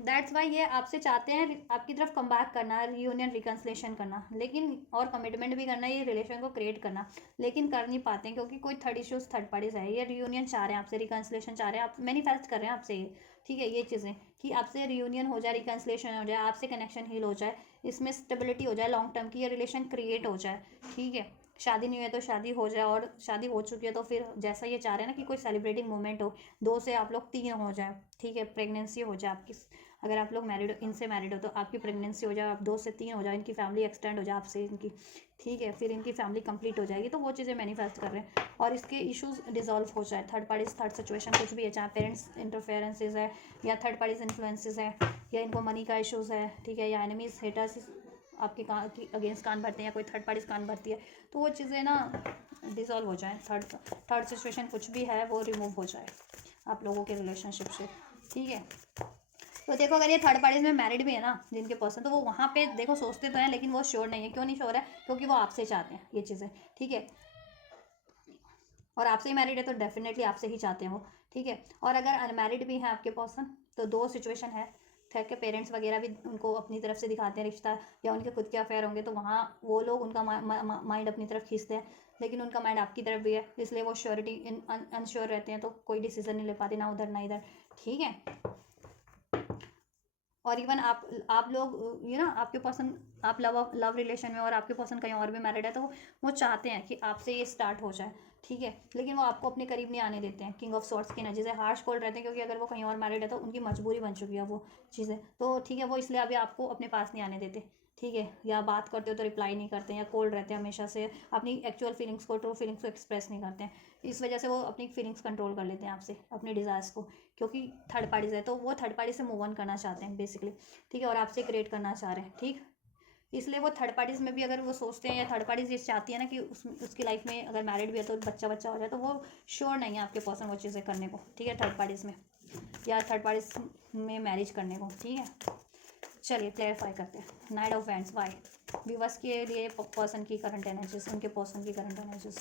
दैट्स वाई ये आपसे चाहते हैं आपकी तरफ कम बैक करना, रियूनियन रिकन्सिलेशन करना, लेकिन और कमिटमेंट भी करना, ये रिलेशन को क्रिएट करना, लेकिन कर नहीं पाते हैं क्योंकि कोई थर्ड इश्यूज थर्ड पार्टीज है, ये रियूनियन चाह रहे हैं आपसे, रिकन्सिलेशन चाह रहे हैं, आप मैनिफेस्ट कर रहे हैं आपसे ये, ठीक है, ये चीज़ें कि आपसे रियूनियन हो जाए, रिकन्सिलेशन हो जाए, आपसे कनेक्शन हील हो जाए, इसमें स्टेबिलिटी हो जाए, लॉन्ग टर्म की ये रिलेशन क्रिएट हो जाए, ठीक है, शादी नहीं हुई है तो शादी हो जाए, और शादी हो चुकी है तो फिर जैसा ये चाह रहे हैं ना कि कोई सेलिब्रेटिंग मोमेंट हो, 2 से आप लोग 3 हो जाए, ठीक है, प्रेगनेंसी हो जाए आपकी, अगर आप लोग मैरिड इनसे मैरिड हो तो आपकी प्रेगनेंसी हो जाए, आप 2 से 3 हो जाए, इनकी फैमिली एक्सटेंड हो जाए आपसे इनकी, ठीक है, फिर इनकी फैमिली कंप्लीट हो जाएगी, तो वो चीज़ें मैनिफेस्ट कर रहे हैं, और इसके इश्यूज डिजॉल्व हो जाए, थर्ड पार्टीज थर्ड सिचुएशन कुछ भी है, चाहे पेरेंट्स इंटरफेरेंसेज है, या थर्ड पार्टीज इन्फ्लुएंसेस है, या इनको मनी का इशूज़ है, ठीक है, या एनिमीज हेटर्स आपके कान की अगेंस्ट कान भरते हैं, या कोई थर्ड पार्टीज कान भरती है, तो वो चीज़ें ना डिजॉल्व हो जाए, थर्ड सिचुएशन कुछ भी है वो रिमूव हो जाए आप लोगों के रिलेशनशिप से, ठीक है, तो देखो अगर ये थर्ड पार्टीज में मैरिड भी है ना जिनके पर्सन, तो वो वहाँ पे देखो सोचते तो हैं लेकिन वो श्योर नहीं है, क्यों नहीं श्योर है, क्योंकि वो आपसे चाहते हैं ये चीज़ें, ठीक है, और आपसे ही मैरिड है तो डेफिनेटली आपसे ही चाहते हैं वो, ठीक है, और अगर अनमैरिड भी हैं आपके पर्सन तो 2 सिचुएशन है, ठीक है, पेरेंट्स वगैरह भी उनको अपनी तरफ से दिखाते हैं रिश्ता, या उनके खुद के अफेयर होंगे तो वहाँ वो लोग उनका माइंड अपनी तरफ खींचते हैं, लेकिन उनका माइंड आपकी तरफ भी है, इसलिए वो श्योरिटी अनश्योर रहते हैं, तो कोई डिसीजन नहीं ले पाते ना उधर ना इधर, ठीक है, और इवन आप लोग ये ना आपके पर्सन, आप लव रिलेशन में और आपके पर्सन कहीं और भी मैरिड है, तो वो चाहते हैं कि आपसे ये स्टार्ट हो जाए, ठीक है, लेकिन वो आपको अपने करीब नहीं आने देते हैं, किंग ऑफ सॉर्ट्स की एनर्जी से हार्श कोल्ड रहते हैं, क्योंकि अगर वो कहीं और मैरिड है तो उनकी मजबूरी बन चुकी है वो चीज़ें, तो ठीक है वो इसलिए अभी आपको अपने पास नहीं आने देते, ठीक है, या बात करते हो तो रिप्लाई नहीं करते हैं, या कोल्ड रहते हैं हमेशा से, अपनी एक्चुअल फीलिंग्स को, ट्रू फीलिंग्स को एक्सप्रेस नहीं करते हैं। इस वजह से वो अपनी फीलिंग्स कंट्रोल कर लेते हैं आपसे, अपने डिज़ायर्स को, क्योंकि थर्ड पार्टीज है, तो वो थर्ड पार्टी से मूव ऑन करना चाहते हैं बेसिकली, ठीक है, और आपसे क्रिएट करना चाह रहे हैं, ठीक। इसलिए वो थर्ड पार्टीज में भी अगर वो सोचते हैं, या थर्ड पार्टीज ये चाहती है ना कि उसकी लाइफ में अगर मैरिड भी है तो बच्चा बच्चा हो जाए, तो वो श्योर नहीं है आपके पर्सन वो चीज़ें करने को, ठीक है, थर्ड पार्टीज में, या थर्ड पार्टीज में मैरिज करने को, ठीक है। चलिए क्लेरिफाई करते हैं। Knight of wands, why viewers के लिए पर्सन की करंट एनर्जीज, उनके पर्सन की current energies.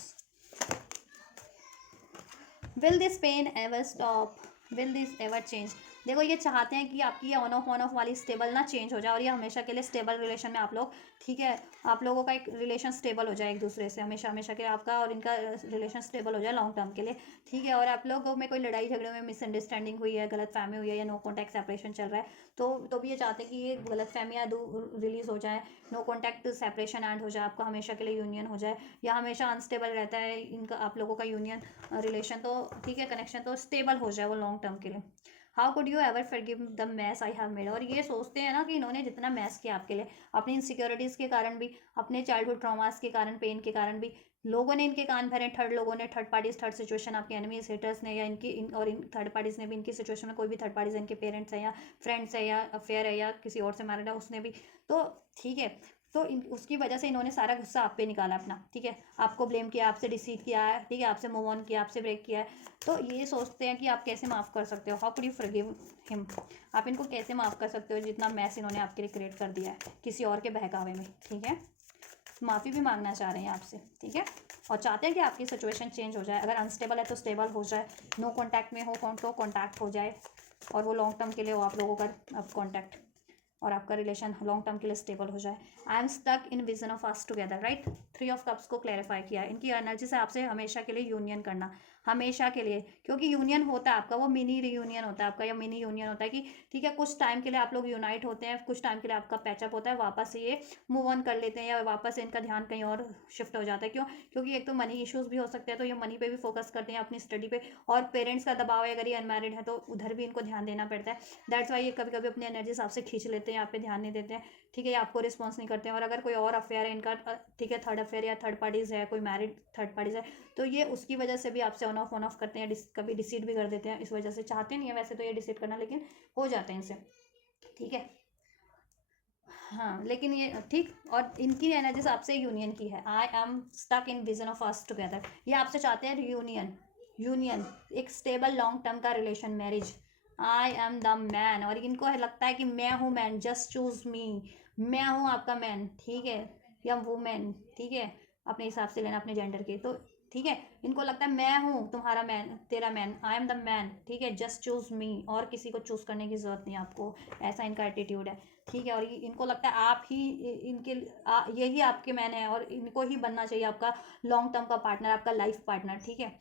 Will this pain ever stop, will this ever change. देखो ये चाहते हैं कि आपकी ये ऑन ऑफ वाली स्टेबल ना चेंज हो जाए, और ये हमेशा के लिए स्टेबल रिलेशन में आप लोग, ठीक है, आप लोगों का एक रिलेशन स्टेबल हो जाए एक दूसरे से, हमेशा हमेशा के लिए आपका और इनका रिलेशन स्टेबल हो जाए लॉन्ग टर्म के लिए, ठीक है। और आप लोगों में कोई लड़ाई झगड़े में मिसअंडरस्टैंडिंग हुई है, गलत फहमी हुई है, या नो कॉन्टैक्ट सेपरेशन चल रहा है, तो भी ये चाहते हैं कि ये गलत फहमियाँ रिलीज हो जाए, नो कॉन्टैक्ट सेपरेशन एंड हो जाए, आपका हमेशा के लिए यूनियन हो जाए, या हमेशा अनस्टेबल रहता है इनका आप लोगों का यूनियन रिलेशन, तो ठीक है, कनेक्शन तो स्टेबल हो जाए वो लॉन्ग टर्म के लिए। How could you ever forgive the mess I have made. और ये सोचते हैं ना कि इन्होंने जितना मैस किया आपके लिए, अपनी इनसिक्योरिटीज़ के कारण भी, अपने चाइल्डहुड ट्रॉमास के कारण, पेन के कारण भी, लोगों ने इनके कान भरे, थर्ड लोगों ने, थर्ड पार्टीज, थर्ड सिचुएशन, आपके एनिमीज, हेटर्स ने, या और इन थर्ड पार्टीज ने भी इनकी सिचुएशन में, कोई भी थर्ड पार्टीज, इनके पेरेंट्स हैं, या फ्रेंड्स है, या अफेयर है, या किसी और से मैरिड है, उसने भी, तो ठीक है, तो उसकी वजह से इन्होंने सारा गुस्सा आप पे निकाला अपना, ठीक है, आपको ब्लेम किया, आपसे डिसीव किया है, ठीक है, आपसे मूव ऑन किया, आपसे ब्रेक किया है, तो ये सोचते हैं कि आप कैसे माफ़ कर सकते हो, how could you forgive him, आप इनको कैसे माफ़ कर सकते हो जितना मैस इन्होंने आपके लिए क्रिएट कर दिया है किसी और के बहकावे में, ठीक है। माफ़ी भी मांगना चाह रहे हैं आपसे, ठीक है, और चाहते हैं कि आपकी सिचुएशन चेंज हो जाए, अगर अनस्टेबल है तो स्टेबल हो जाए, नो कॉन्टैक्ट में हो तो कॉन्टैक्ट हो जाए, और वो लॉन्ग टर्म के लिए हो आप लोगों का अब कॉन्टैक्ट, और आपका रिलेशन लॉन्ग टर्म के लिए स्टेबल हो जाए। I am stuck in vision of us together, right. 3 of cups को क्लैरिफाई किया, इनकी एनर्जी से आपसे हमेशा के लिए यूनियन करना, हमेशा के लिए, क्योंकि यूनियन होता है आपका, वो मिनी रीयूनियन होता है आपका, या मिनी यूनियन होता है कि ठीक है, कुछ टाइम के लिए आप लोग यूनाइट होते हैं, कुछ टाइम के लिए आपका पैचअप होता है, वापस से ये मूव ऑन कर लेते हैं, या वापस से इनका ध्यान कहीं और शिफ्ट हो जाता है। क्यों? क्योंकि एक तो मनी इश्यूज भी हो सकते हैं, तो ये मनी पे भी फोकस करते हैं, अपनी स्टडी पे, और पेरेंट्स का दबाव है, अगर ये अनमैरिड है तो उधर भी इनको ध्यान देना पड़ता है। दैट्स वाई ये कभी कभी अपनी एनर्जीज आपसे खींच लेते हैं, आप पे ध्यान नहीं देते हैं, ठीक है, आपको रिस्पॉन्स नहीं करते हैं। और अगर कोई और अफेयर है इनका, ठीक है, थर्ड अफेयर या थर्ड पार्टीज है, कोई मैरिड थर्ड पार्टीज है, तो ये उसकी वजह से भी आपसे ऑन ऑफ करते हैं, कभी डिसीड भी कर देते हैं, इस वजह से चाहते नहीं है वैसे तो ये डिसीड करना, लेकिन हो जाते हैं इनसे, ठीक है। हाँ, लेकिन ये ठीक, और इनकी एनर्जीज आपसे यूनियन की है, I am stuck in vision of us together, ये आपसे चाहते हैं यूनियन, यूनियन, एक स्टेबल लॉन्ग टर्म का relation, marriage. I am the man, और इनको लगता है कि मैं हूँ मैन, जस्ट चूज मी, मैं हूँ आपका मैन, ठीक है, या वुमेन, ठीक है, अपने हिसाब से लेना अपने जेंडर के, तो ठीक है, इनको लगता है मैं हूँ तुम्हारा मैन, तेरा man, I am the man, ठीक है, जस्ट चूज मी, और किसी को चूज करने की जरूरत नहीं आपको, ऐसा इनका एटीट्यूड है, ठीक है। और इनको लगता है आप ही इनके यही आपके मैन है, और इनको ही बनना चाहिए आपका लॉन्ग टर्म का पार्टनर, आपका लाइफ पार्टनर, ठीक है।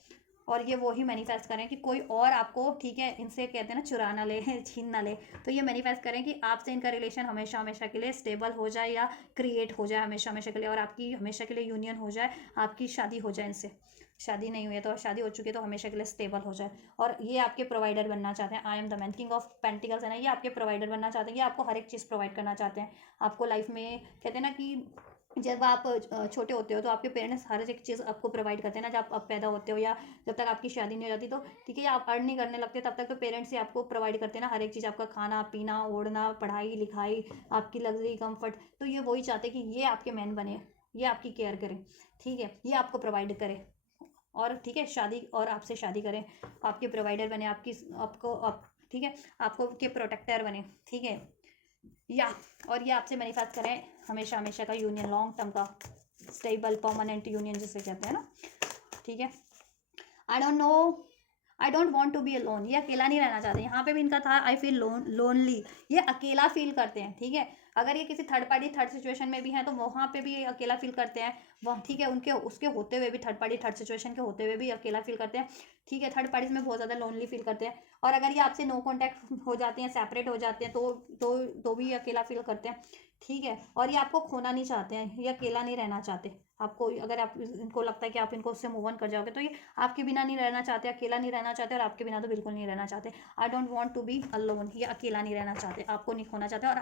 और ये वो ही मैनिफेस्ट करें कि कोई और आपको, ठीक है, इनसे कहते हैं ना चुरा ना ले छीन ना ले, तो ये मैनिफेस्ट करें कि आपसे इनका रिलेशन हमेशा हमेशा के लिए स्टेबल हो जाए, या क्रिएट हो जाए हमेशा हमेशा के लिए, और आपकी हमेशा के लिए यूनियन हो जाए, आपकी शादी हो जाए इनसे, शादी नहीं हुई है तो, शादी हो चुकी है तो हमेशा के लिए स्टेबल हो जाए, और ये आपके प्रोवाइडर बनना चाहते हैं। आई am the man, king of pentacles है ना, ये आपके प्रोवाइडर बनना चाहते हैं, ये आपको हर एक चीज़ प्रोवाइड करना चाहते हैं, आपको लाइफ में, कहते हैं ना कि जब आप छोटे होते हो तो आपके पेरेंट्स हर एक चीज़ आपको प्रोवाइड करते हैं ना, जब आप पैदा होते हो या जब तक आपकी शादी नहीं हो जाती, तो ठीक है, आप अर्न नहीं करने लगते तब तक तो पेरेंट्स ही आपको प्रोवाइड करते हैं ना हर एक चीज़, आपका खाना पीना, ओढ़ना, पढ़ाई लिखाई, आपकी लग्जरी कंफर्ट, तो ये वही चाहते हैं कि ये आपके मैन बने, ये आपकी केयर करें, ठीक है, ये आपको प्रोवाइड करें, और ठीक है, शादी, और आपसे शादी करें, आपके प्रोवाइडर बने, आपकी आपको आप, ठीक है, आपको के प्रोटेक्टर बने, ठीक है, या और ये आपसे मैनिफेस्ट करें हमेशा हमेशा का यूनियन, लॉन्ग टर्म का स्टेबल परमानेंट यूनियन जिसे कहते हैं ना, ठीक है। I don't know, I don't want to be alone, ये अकेला नहीं रहना चाहते, यहाँ पे भी इनका था आई फील लोनली, ये अकेला फील करते हैं, ठीक है। अगर ये किसी थर्ड पार्टी थर्ड सिचुएशन में भी हैं तो वहाँ पे भी ये अकेला फील करते हैं, वह ठीक है, उनके उसके होते हुए भी, थर्ड पार्टी थर्ड सिचुएशन के होते हुए भी अकेला फील करते हैं, ठीक है, थर्ड पार्टीज में बहुत ज़्यादा लोनली फील करते हैं। और अगर ये आपसे नो कॉन्टैक्ट हो जाते हैं, सेपरेट हो जाते हैं, तो भी ये अकेला फील करते हैं, ठीक है। और ये आपको खोना नहीं चाहते हैं, ये अकेला नहीं रहना चाहते, आपको अगर आप इनको लगता है कि आप इनको उससे मूव ऑन कर जाओगे, तो ये आपके बिना नहीं रहना चाहते, अकेला नहीं रहना चाहते, और आपके बिना तो बिल्कुल नहीं रहना चाहते। I don't want to be alone, ये अकेला नहीं रहना चाहते, आपको नहीं खोना चाहते, और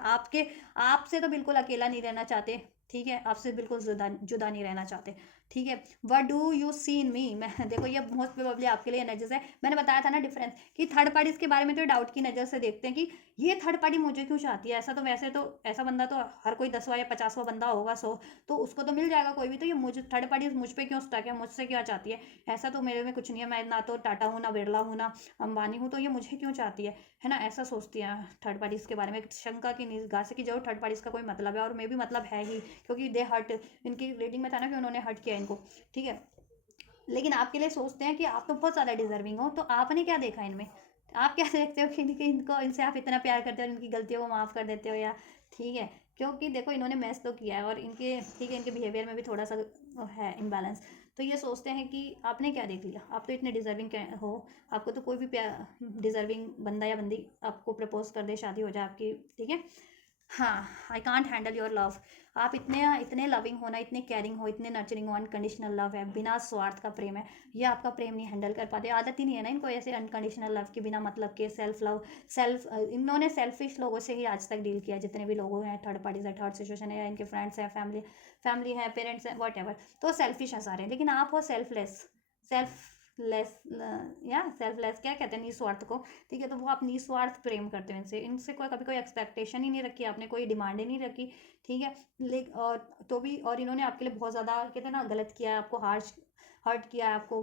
आपसे तो बिल्कुल अकेला नहीं रहना चाहते, ठीक है, आपसे बिल्कुल जुदा नहीं रहना चाहते, ठीक है। व्हाट डू यू सी इन मी, मैं देखो ये मोस्ट प्रोबेबली आपके लिए नजर है, मैंने बताया था ना डिफरेंस, कि थर्ड पार्टीज के बारे में तो डाउट की नज़र से देखते हैं कि ये थर्ड पार्टी मुझे क्यों चाहती है, ऐसा तो वैसे तो ऐसा बंदा तो हर कोई 10वां या 50वां बंदा होगा, 100 तो उसको तो मिल जाएगा कोई भी, तो ये मुझे थर्ड पार्टी मुझ पर क्यों स्टक है, मुझसे क्या चाहती है, ऐसा तो मेरे में कुछ नहीं है, मैं ना तो टाटा हूँ, ना बिरला हूँ, ना अंबानी हूँ, तो ये मुझे क्यों चाहती है ना, ऐसा सोचती है थर्ड पार्टीज के बारे में, शंका की निगाह से कि जरूर थर्ड पार्टीज का कोई मतलब है, और मे भी मतलब है ही, क्योंकि दे हर्ट, इनकी रेटिंग में था ना कि उन्होंने हर्ट किया इनको, ठीक है। लेकिन आपके लिए सोचते हैं कि आप तो बहुत ज़्यादा डिजर्विंग हो, तो आपने क्या देखा इनमें, आप क्या देखते हो कि इनको इनसे आप इतना प्यार करते हो और इनकी गलतियों को माफ़ कर देते हो, या ठीक है, क्योंकि देखो इन्होंने मैस तो किया है, और इनके ठीक है इनके बिहेवियर में भी थोड़ा सा है इम्बैलेंस, तो ये सोचते हैं कि आपने क्या देख लिया, आप तो इतने डिजर्विंग हो, आपको तो कोई भी प्यार डिजर्विंग बंदा या बंदी आपको प्रपोज कर दे, शादी हो जाए आपकी, ठीक है। हाँ, I can't handle your love, आप इतने इतने लविंग हो ना, इतने केयरिंग हो, इतने नर्चरिंग हो, अनकंडीशनल लव है, बिना स्वार्थ का प्रेम है, ये आपका प्रेम नहीं हैंडल कर पाते, आदत ही नहीं है ना इनको ऐसे अनकंडीशनल लव की, बिना मतलब के सेल्फ लव, इन्होंने सेल्फिश लोगों से ही आज तक डील किया, जितने भी लोग हैं थर्ड पार्टीज है, थर्ड सिचुएशन है, या इनके फ्रेंड्स हैं, फैमिली है, पेरेंट्स हैं, वॉट एवर, तो सेल्फिश है सारे, लेकिन आप हो सेल्फलेस या सेल्फलेस क्या कहते हैं, निस्वार्थ को, ठीक है, तो वो आप निस्वार्थ प्रेम करते हो इनसे, इनसे कोई कभी कोई एक्सपेक्टेशन ही नहीं रखी आपने, कोई डिमांड ही नहीं रखी, ठीक है। लेकिन और तो भी, और इन्होंने आपके लिए बहुत ज़्यादा कहते हैं ना गलत किया है, आपको हर्ट किया है, आपको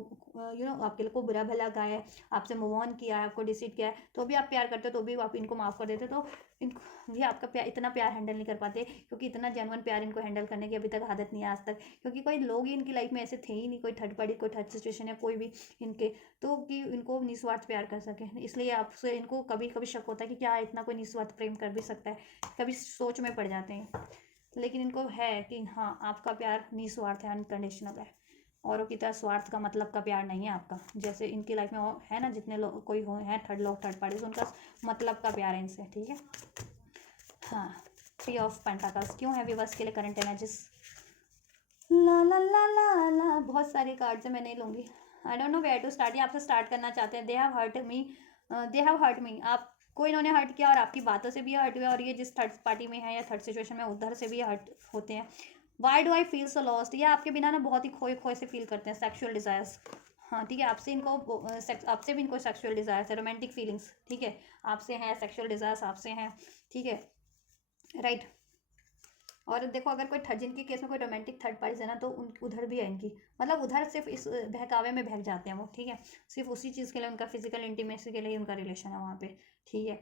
आपके लिए को बुरा भला कहा है, आपसे मूव ऑन किया है, आपको डिसीट किया है, तो भी आप प्यार करते हो, तो भी आप इनको माफ़ कर देते हो, तो इनको ये आपका प्यार, इतना प्यार हैंडल नहीं कर पाते, क्योंकि इतना जेन्युइन प्यार इनको हैंडल करने की अभी तक आदत नहीं है आज तक, क्योंकि कोई लोग ही इनकी लाइफ में ऐसे थे ही नहीं, कोई थर्ड पार्टी, कोई थर्ड सिचुएशन या कोई भी इनके, तो कि इनको निस्वार्थ प्यार कर सके, इसलिए आपसे इनको कभी कभी शक होता है कि क्या इतना कोई निस्वार्थ प्रेम कर भी सकता है, कभी सोच में पड़ जाते हैं, लेकिन इनको है कि हाँ आपका प्यार निस्वार्थ है, अनकंडीशनल है, औरों की तरह स्वार्थ का मतलब का प्यार नहीं है आपका, जैसे इनकी लाइफ में है ना जितने लोग कोई हो हैं थर्ड पार्टीज, उनका मतलब का प्यार है इनसे, ठीक है। हाँ, 3 ऑफ पेंटाकल्स क्यों है व्यूअर्स के लिए करंट इमेजेस, ला ला ला ला ला, बहुत सारे कार्ड्स हैं, मैं नहीं लूँगी, I don't know where to start, ये आपसे स्टार्ट करना चाहते हैं, दे हैव हर्ट मी, आपको इन्होंने हर्ट किया, और आपकी बातों से भी हर्ट हुआ, और ये जिस थर्ड पार्टी में है या थर्ड सिचुएशन में उधर से भी हर्ट होते हैं। Why do I feel so lost, ये आपके बिना ना बहुत ही खोए खोए से फील करते हैं, सेक्शुअल डिज़ायर्स, हाँ ठीक है, आपसे भी इनको सेक्शुअल डिज़ायर्स है, रोमांटिक फीलिंग्स, ठीक है, आपसे हैं सेक्शुअल डिज़ायर्स, आपसे हैं, ठीक है, राइट। और देखो अगर कोई थर्ड, जिनके केस में कोई रोमांटिक थर्ड पार्टीज है ना, तो उन उधर भी है इनकी, मतलब उधर सिर्फ इस बहकावे में बहक जाते हैं वो, ठीक है, सिर्फ उसी चीज़ के लिए, उनका फिजिकल इंटीमेसी के लिए उनका रिलेशन है वहाँ पे, ठीक है।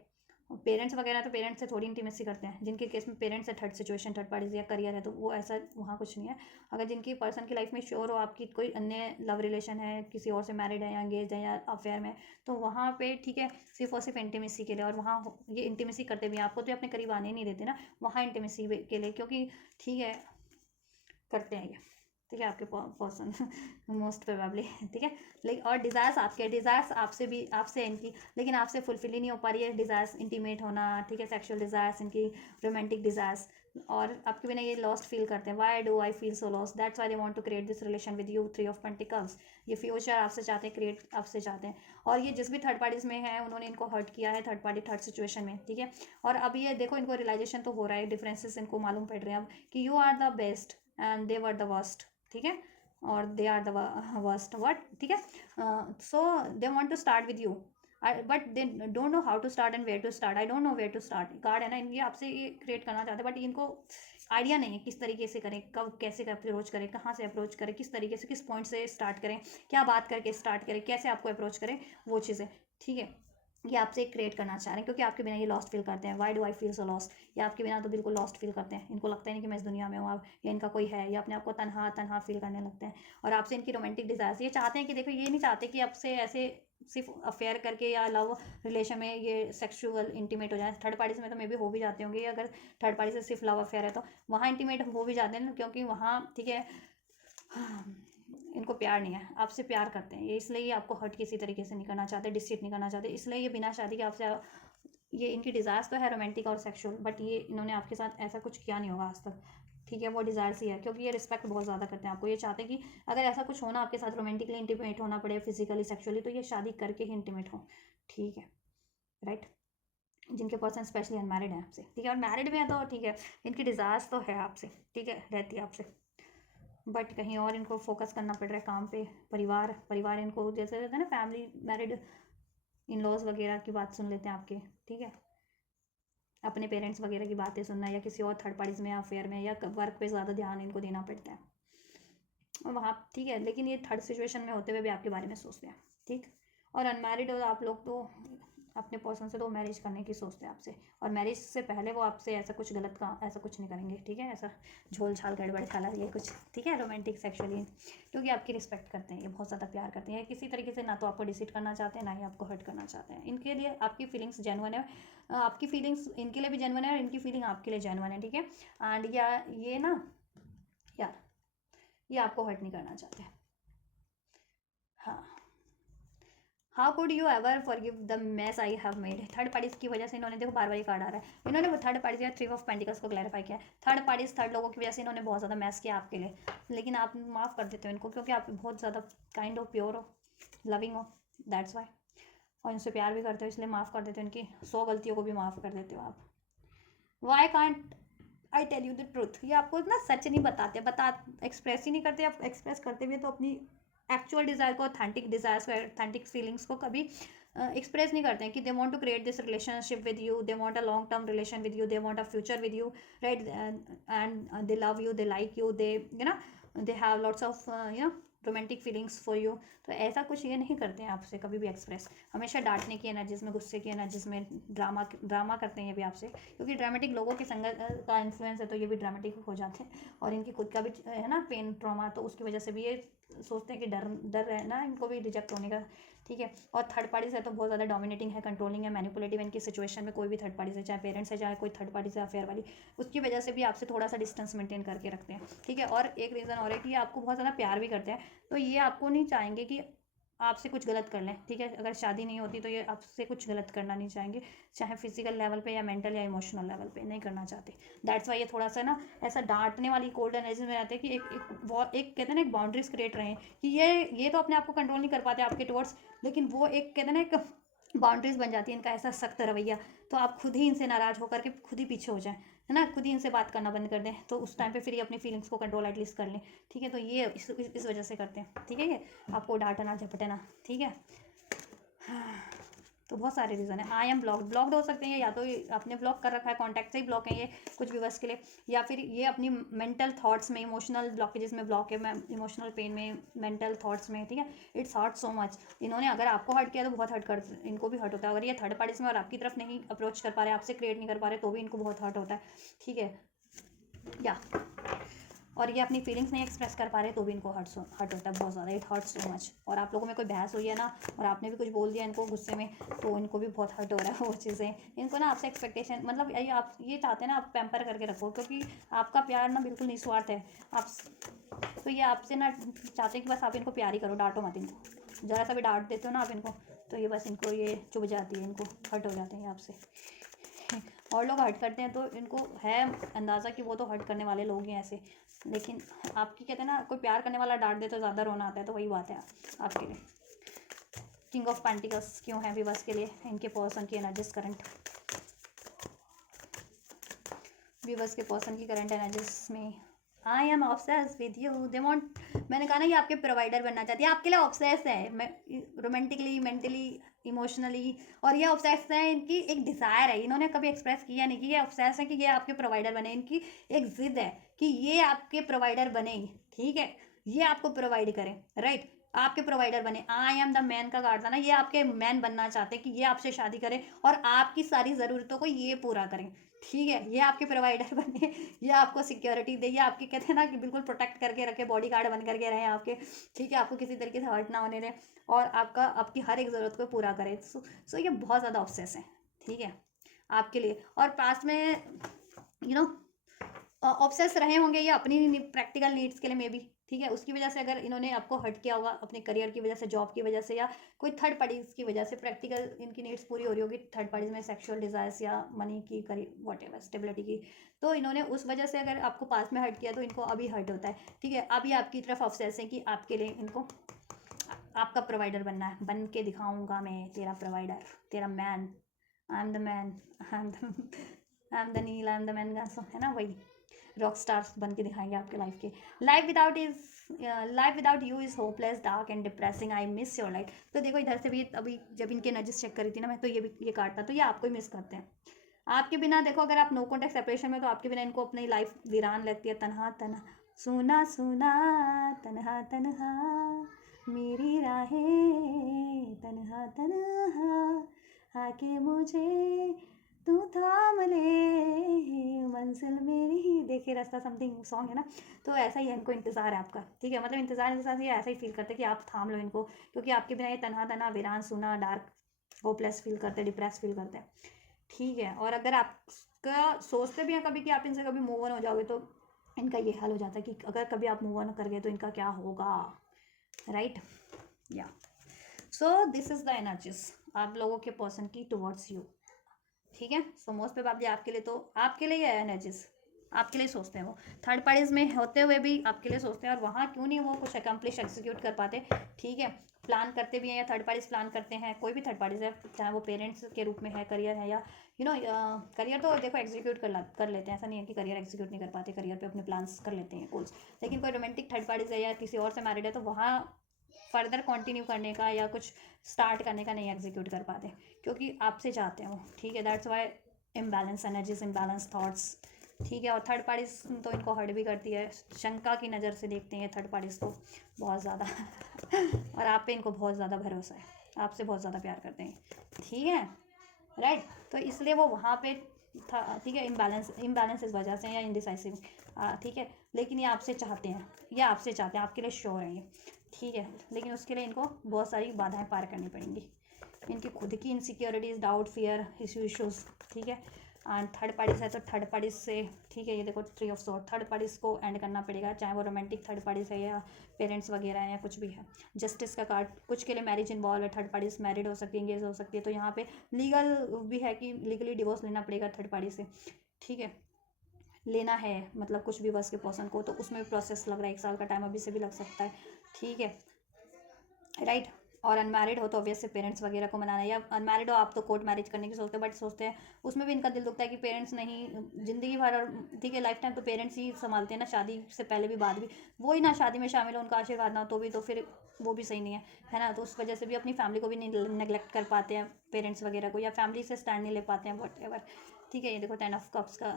पेरेंट्स वगैरह तो पेरेंट्स से थोड़ी इंटीमेसी करते हैं, जिनके केस में पेरेंट्स है, थर्ड सिचुएशन, थर्ड पार्टीज या करियर है, तो वो ऐसा वहाँ कुछ नहीं है। अगर जिनकी पर्सन की लाइफ में श्योर हो आपकी कोई अन्य लव रिलेशन है, किसी और से मैरिड है या एंगेज है या अफेयर में, तो वहाँ पे ठीक है, सिर्फ और सिर्फ इंटीमेसी के लिए, और वहाँ ये इंटीमेसी करते भी हैं, आपको तो अपने करीब आने नहीं देते ना, वहाँ इंटीमेसी के लिए, क्योंकि ठीक है करते हैं ये, ठीक है, आपके पर्सन मोस्ट प्रोबेबली, ठीक है। लेकिन और डिज़ायर्स आपसे भी, आपसे इनकी, लेकिन आपसे फुलफिल ही नहीं हो पा रही है डिज़ायर्स, इंटीमेट होना, ठीक है, सेक्शुअल डिज़ायर्स इनकी, रोमांटिक डिज़ायर्स, और आपके बिना ये लॉस्ट फील करते हैं, why do I feel so lost, that's why they want to create this relation with you, 3 of pentacles, ये फ्यूचर आपसे चाहते हैं, क्रिएट आपसे चाहते हैं, और ये जिस भी थर्ड पार्टीज में है उन्होंने इनको हर्ट किया है, थर्ड पार्टी थर्ड सिचुएशन में, ठीक है। और अब ये देखो इनको रियलाइजेशन तो हो रहा है, डिफरेंसेस इनको मालूम पड़ रहे हैं अब कि you are the best and they were the worst, ठीक है, और they are the worst what, ठीक है, so they want to start with you, but they don't know how to start and where to start, I don't know where to start, card है ना इनकी, आपसे ये क्रिएट करना चाहते हैं, बट इनको आइडिया नहीं है किस तरीके से करें, कब कैसे अप्रोच करें, कहाँ से अप्रोच करें, किस तरीके से, किस पॉइंट से स्टार्ट करें, क्या बात करके स्टार्ट करें, कैसे आपको अप्रोच करें, वो चीज़ें, ठीक है, ये आपसे क्रिएट करना चाह रहे हैं, क्योंकि आपके बिना ये लॉस्ट फील करते हैं, why do I feel so lost, या आपके बिना तो बिल्कुल लॉस्ट फील करते हैं, इनको लगता है नहीं कि मैं इस दुनिया में हूँ अब, या इनका कोई है, या अपने आप को तनहा तनहा फील करने लगते हैं, और आपसे इनकी रोमांटिक डिज़ायर्स, ये चाहते हैं कि देखो, ये नहीं चाहते कि आपसे ऐसे सिर्फ अफेयर करके या लव रिलेशन में ये सेक्सुअल इंटीमेट हो जाए, थर्ड पार्टीज में तो मे भी हो भी जाते होंगे, अगर थर्ड पार्टी से सिर्फ लव अफेयर है तो वहाँ इंटीमेट हो भी जाते हैं ना, क्योंकि वहाँ ठीक है इनको प्यार नहीं है, आपसे प्यार करते हैं ये, इसलिए ये आपको हर्ट किसी तरीके से नहीं करना चाहते, डिस्ट्रीट नहीं करना चाहते, इसलिए ये बिना शादी के आपसे, ये इनकी डिज़ायर्स तो है रोमांटिक और सेक्सुअल, बट ये इन्होंने आपके साथ ऐसा कुछ किया नहीं होगा आज तक, ठीक है, वो डिज़ायर सी है, क्योंकि ये रिस्पेक्ट बहुत ज़्यादा करते हैं आपको। ये चाहते हैं कि अगर ऐसा कुछ होना आपके साथ, रोमांटिकली इंटीमेट होना पड़े, फिजिकली सेक्सुअली, तो ये शादी करके ही इंटीमेट हो, ठीक है, राइट। जिनके पर्सन स्पेशली अनमैरिड है आपसे, ठीक है, और मैरिड में है तो ठीक है, इनकी डिज़ायर्स तो है आपसे, ठीक है, रहती है आपसे, बट कहीं और इनको फोकस करना पड़ रहा है काम पे। परिवार इनको जैसे रहता है ना, फैमिली, मैरिड, इन लॉज वगैरह की बात सुन लेते हैं आपके, ठीक है, अपने पेरेंट्स वगैरह की बातें सुनना, या किसी और थर्ड पार्टीज में, अफेयर में, या वर्क पे ज़्यादा ध्यान इनको देना पड़ता है, और वहाँ ठीक है, लेकिन ये थर्ड सिचुएशन में होते हुए भी आपके बारे में सोचते हैं, ठीक। और अनमैरिड हो आप लोग तो अपने पर्सन से तो मैरिज करने की सोचते हैं आपसे, और मैरिज से पहले वो आपसे ऐसा कुछ गलत काम, ऐसा कुछ नहीं करेंगे, ठीक है, ऐसा झोल छाल गड़बड़ छाला ये कुछ, ठीक है, रोमांटिक सेक्सुअली, क्योंकि आपकी रिस्पेक्ट करते हैं, ये बहुत ज़्यादा प्यार करते हैं, किसी तरीके से ना तो आपको डिसीट करना चाहते हैं, ना ही आपको हर्ट करना चाहते हैं। इनके लिए आपकी फीलिंग्स जेन्युइन है, आपकी फीलिंग्स इनके लिए भी जेन्युइन है, और इनकी फीलिंग आपके लिए जेन्युइन है, ठीक है। एंड या ये ना यार, ये आपको हर्ट नहीं करना चाहते। हाँ, how could you ever forgive the mess I have made. Third parties की वजह से इन्होंने, देखो बार बार ये कार्ड आ रहा है, इन्होंने वो थर्ड पार्टीज या थ्री ऑफ पेंटिकल्स को क्लैरिफाई किया। थर्ड पार्टीज, थर्ड लोगों की वजह से इन्होंने बहुत ज़्यादा मैस किया आपके लिए, लेकिन आप माफ़ कर देते हो इनको, क्योंकि आप बहुत ज़्यादा काइंड हो, प्योर हो, लविंग हो, दैट्स वाई, और इनसे प्यार भी करते हो, इसलिए माफ़ कर देते हो, इनकी 100 गलतियों को भी माफ़ कर देते हो आप। Why can't I tell you the truth, ये आपको ना सच नहीं बताते, एक्सप्रेस ही नहीं करते। आप एक्सप्रेस करते हुए तो अपनी एक्चुअल डिज़ायर को, ऑथेंटिक डिज़ायर्स को, ऑथेंटिक फीलिंग्स को कभी एक्सप्रेस नहीं करते हैं, कि they want to create this relationship with you, they want a long term relation with you, they want a future with you, right, and they love you, they like you, they you know, they have lots of you know romantic feelings for you. तो ऐसा कुछ ये नहीं करते हैं आपसे कभी भी एक्सप्रेस, हमेशा डांटने की एनर्जीज में, गुस्से की एनर्जीज में, ड्रामा करते हैं ये भी आपसे, क्योंकि ड्रामेटिक लोगों की संगत का इन्फ्लुएंस है, तो ये भी ड्रामेटिक हो जाते हैं, और इनकी खुद का भी है ना पेन, ट्रॉमा, तो उसकी वजह से भी ये सोचते हैं कि डर है ना इनको भी रिजेक्ट होने का, ठीक है। और थर्ड पार्टी से तो बहुत ज़्यादा डोमिनेटिंग है, कंट्रोलिंग है, मैनिपुलेटिव इनकी सिचुएशन में, कोई भी थर्ड पार्टी से, चाहे पेरेंट्स है, चाहे कोई थर्ड पार्टी से अफेयर वाली, उसकी वजह से भी आपसे थोड़ा सा डिस्टेंस मेंटेन करके रखते हैं, ठीक है। और एक रीज़न और है कि आपको बहुत ज़्यादा प्यार भी करते हैं, तो ये आपको नहीं चाहेंगे कि आपसे कुछ गलत कर लें, ठीक है। अगर शादी नहीं होती तो ये आपसे कुछ गलत करना नहीं चाहेंगे, चाहे फिजिकल लेवल पे या मेंटल या इमोशनल लेवल पे, नहीं करना चाहते। दैट्स वाई ये थोड़ा सा ना ऐसा डांटने वाली कोल्ड एनर्जी में रहते हैं, कि एक कहते हैं ना, एक बाउंड्रीज क्रिएट रहे हैं, कि ये तो अपने आप को कंट्रोल नहीं कर पाते आपके टुवर्ड्स, लेकिन वो एक कहते हैं ना, एक बाउंड्रीज बन जाती है इनका, ऐसा सख्त रवैया, तो आप खुद ही इनसे नाराज़ होकर के खुद ही पीछे हो जाएं, है ना, खुद ही इनसे बात करना बंद कर दें, तो उस टाइम पे फिर ये अपनी फीलिंग्स को कंट्रोल एटलीस्ट कर लें, ठीक है। तो ये इस वजह से करते हैं, ठीक है, ये आपको डांटना झपटना, ठीक है। तो बहुत सारे रीज़न है। आई एम ब्लॉक्ड हो सकते हैं, या तो ये आपने ब्लॉक कर रखा है, कॉन्टैक्ट से ही ब्लॉक है ये कुछ व्यूअर्स के लिए, या फिर ये अपनी मेंटल थॉट्स में, इमोशनल ब्लॉकेजेस में ब्लॉक है, इमोशनल पेन में, मेंटल थॉट्स में, ठीक है। इट्स हर्ट सो मच, इन्होंने अगर आपको हर्ट किया तो बहुत हर्ट कर, इनको भी हर्ट होता है, अगर ये थर्ड पार्टीज में और आपकी तरफ नहीं अप्रोच कर पा रहे, आपसे क्रिएट नहीं कर पा रहे, तो भी इनको बहुत हर्ट होता है, ठीक है, या और ये अपनी फीलिंग्स नहीं एक्सप्रेस कर पा रहे, तो भी इनको हर्ट होता है बहुत ज़्यादा, इट हर्ट सो मच। और आप लोगों में कोई बहस हुई है ना, और आपने भी कुछ बोल दिया इनको गुस्से में, तो इनको भी बहुत हर्ट हो रहा है वो चीज़ें। इनको ना आपसे एक्सपेक्टेशन, मतलब ये आप ये चाहते हैं ना, आप पैम्पर करके रखो, क्योंकि आपका प्यार ना बिल्कुल निस्वार्थ है आप, तो ये आपसे ना चाहते हैं कि बस आप इनको प्यार ही करो, डांटो मत इनको, ज़रा सा भी डांट देते हो ना आप इनको, तो ये बस इनको ये चुभ जाती है, इनको हर्ट हो जाते हैं आपसे। और लोग हर्ट करते हैं तो इनको है अंदाज़ा कि वो तो हर्ट करने वाले लोग हैं ऐसे, लेकिन आपकी कहते हैं ना, कोई प्यार करने वाला डांट दे तो ज़्यादा रोना आता है, तो वही बात है आपके लिए। किंग ऑफ पेंटिकल्स क्यों है व्यूअर्स के लिए, इनके पर्सन की एनर्जीज करंट, व्यूअर्स के पर्सन की करंट एनर्जीज में, I am obsess with you, they want, मैंने कहा ना ये आपके प्रोवाइडर बनना चाहती है, आपके लिए ऑब्सेस है, रोमांटिकली, मेंटली, इमोशनली, और ये ऑब्सेस है, इनकी एक डिज़ायर है, इन्होंने कभी एक्सप्रेस किया नहीं कि ये ऑब्सेस है कि ये आपके प्रोवाइडर बने, इनकी एक जिद है कि ये आपके प्रोवाइडर बने, ठीक है, ये आपको प्रोवाइड करें, राइट, आपके प्रोवाइडर बने। आई एम द मैन का कार्ड था ना, ये आपके मैन बनना चाहते हैं, कि ये आपसे शादी करें और आपकी सारी ज़रूरतों को ये पूरा करें, ठीक है, ये आपके प्रोवाइडर बने, ये आपको सिक्योरिटी दे, ये आपके कहते हैं ना कि बिल्कुल प्रोटेक्ट करके रखे, बॉडी गार्ड बन करके रहे आपके, ठीक है, आपको किसी तरीके से हर्ट ना होने दें, और आपकी हर एक ज़रूरत को पूरा करें। सो ये बहुत ज़्यादा ऑब्सेस है, ठीक है, आपके लिए। और पास्ट में यू नो ऑब्सेस रहे होंगे ये अपनी प्रैक्टिकल नीड्स के लिए, मे बी, ठीक है। उसकी वजह से अगर इन्होंने आपको हर्ट किया होगा अपने करियर की वजह से, जॉब की वजह से, या कोई थर्ड पार्टीज की वजह से, प्रैक्टिकल इनकी नीड्स पूरी हो रही होगी थर्ड पार्टीज में, सेक्सुअल डिजायर्स या मनी की, करियर वॉट एवर, स्टेबिलिटी की, तो इन्होंने उस वजह से अगर आपको पास में हर्ट किया तो इनको अभी हर्ट होता है, ठीक है। अभी आपकी तरफ ऑब्सेस है कि आपके लिए इनको आपका प्रोवाइडर बनना है, बन के दिखाऊंगा मैं तेरा प्रोवाइडर, तेरा man, I am the man, I am the Neil, I am the man, है ना, वही रॉक स्टार्स बन के दिखाएंगे आपके लाइफ के। Life without you is hopeless, dark and depressing, I miss your light. तो देखो इधर से भी अभी जब इनके नजर चेक करी थी ना मैं, तो ये काटता, तो ये आपको ही मिस करते हैं। आपके बिना देखो, अगर आप नो कॉन्टेक्ट सेपरेशन में, तो आपके बिना इनको अपनी लाइफ वीरान लगती है, तनहा तनहा, सुना सुना, तनहा तनहा, मेरी राहें तनहा तनहा, आके मुझे तू थाम ले, मंजिल मेरी देखे रास्ता, समथिंग सॉन्ग है ना। तो ऐसा ही है, इनको इंतज़ार है आपका, ठीक है। मतलब इंतज़ार ये ऐसा ही फील करते हैं कि आप थाम लो इनको, क्योंकि आपके बिना ये तनहा तनहा, वीरान, सुना, डार्क, होपलेस फील करते हैं, डिप्रेस फील करते हैं, ठीक है। और अगर आपका सोचते भी हैं कभी कि आप इनसे कभी मूव ऑन हो जाओगे, तो इनका ये हाल हो जाता है कि अगर कभी आप मूव ऑन कर गए तो इनका क्या होगा, राइट, या। So this is the energies आप लोगों के पर्सन की टुवर्ड्स यू, ठीक है। सो मोस्ट प्रोबेबली आपके लिए, तो आपके लिए है एनर्जीज, आपके लिए सोचते हैं वो, थर्ड पार्टीज में होते हुए भी आपके लिए सोचते हैं, और वहाँ क्यों नहीं वो कुछ अकम्प्लिश एग्जीक्यूट कर पाते, ठीक है। प्लान करते भी हैं, या थर्ड पार्टीज प्लान करते हैं, कोई भी थर्ड पार्टीज है, चाहे वो पेरेंट्स के रूप में है, करियर है, या करियर तो देखो एग्जीक्यूट कर लेते हैं, ऐसा नहीं है कि करियर एग्जीक्यूट नहीं कर पाते, करियर पे अपने प्लान्स कर लेते हैं, गोल्स। लेकिन कोई रोमांटिक थर्ड पार्टीज है या किसी और से मैरिड है, तो वहाँ फर्दर कंटिन्यू करने का या कुछ स्टार्ट करने का नहीं एग्जीक्यूट कर पाते, क्योंकि आपसे चाहते हैं वो, ठीक है। That's why imbalance energies, imbalance thoughts, ठीक है। और थर्ड पार्टीज तो इनको हर्ट भी करती है, शंका की नज़र से देखते हैं थर्ड पार्टीज को बहुत ज़्यादा और आप पे इनको बहुत ज़्यादा भरोसा है, आपसे बहुत ज़्यादा प्यार करते हैं, ठीक है, राइट। तो इसलिए वो वहाँ पे था, ठीक है। इम्बैलेंस इस वजह से, या इनडिसाइसिव, ठीक है। लेकिन ये आपसे चाहते हैं, आपके लिए श्योर है ये, ठीक है। लेकिन उसके लिए इनको बहुत सारी बाधाएं पार करनी पड़ेंगी, इनकी खुद की इनसिक्योरिटीज़, डाउट, फियर, इश्यूज, ठीक है। एंड थर्ड पार्टीज है तो थर्ड पार्टीज से, ठीक है, ये देखो tree of sword, third parties को एंड करना पड़ेगा, चाहे वो रोमांटिक थर्ड पार्टीज है या पेरेंट्स वगैरह है या कुछ भी है। जस्टिस का कार्ड, कुछ के लिए मैरिज इन्वॉल्व है, थर्ड पार्टीज मैरिड हो सकती है, एंगेज हो सकती है, तो यहाँ पे लीगल भी है कि लीगली डिवोर्स लेना पड़ेगा थर्ड पार्टी से, ठीक है। लेना है मतलब कुछ भी बस के पर्सन को, तो उसमें भी प्रोसेस लग रहा है, 1 साल का टाइम अभी से भी लग सकता है, ठीक है, राइट। और अनमैरिड हो तो ऑब्वियसली पेरेंट्स वगैरह को मनाना है, या अनमैरिड हो आप तो कोर्ट मैरिज करने की सोचते हैं, बट सोचते हैं उसमें भी इनका दिल दुखता है कि पेरेंट्स नहीं, ज़िंदगी भर, और ठीक है, लाइफ टाइम तो पेरेंट्स ही संभालते हैं ना, शादी से पहले भी बाद भी, वो ही ना शादी में शामिल हो, उनका आशीर्वाद ना हो तो भी, तो फिर वो भी सही नहीं है ना। तो उस वजह से भी अपनी फैमिली को भी नहीं नेग्लेक्ट कर पाते हैं पेरेंट्स वगैरह को, या फैमिली से स्टैंड नहीं ले पाते हैं, वट एवर, ठीक है। ये देखो 10 ऑफ कप्स का,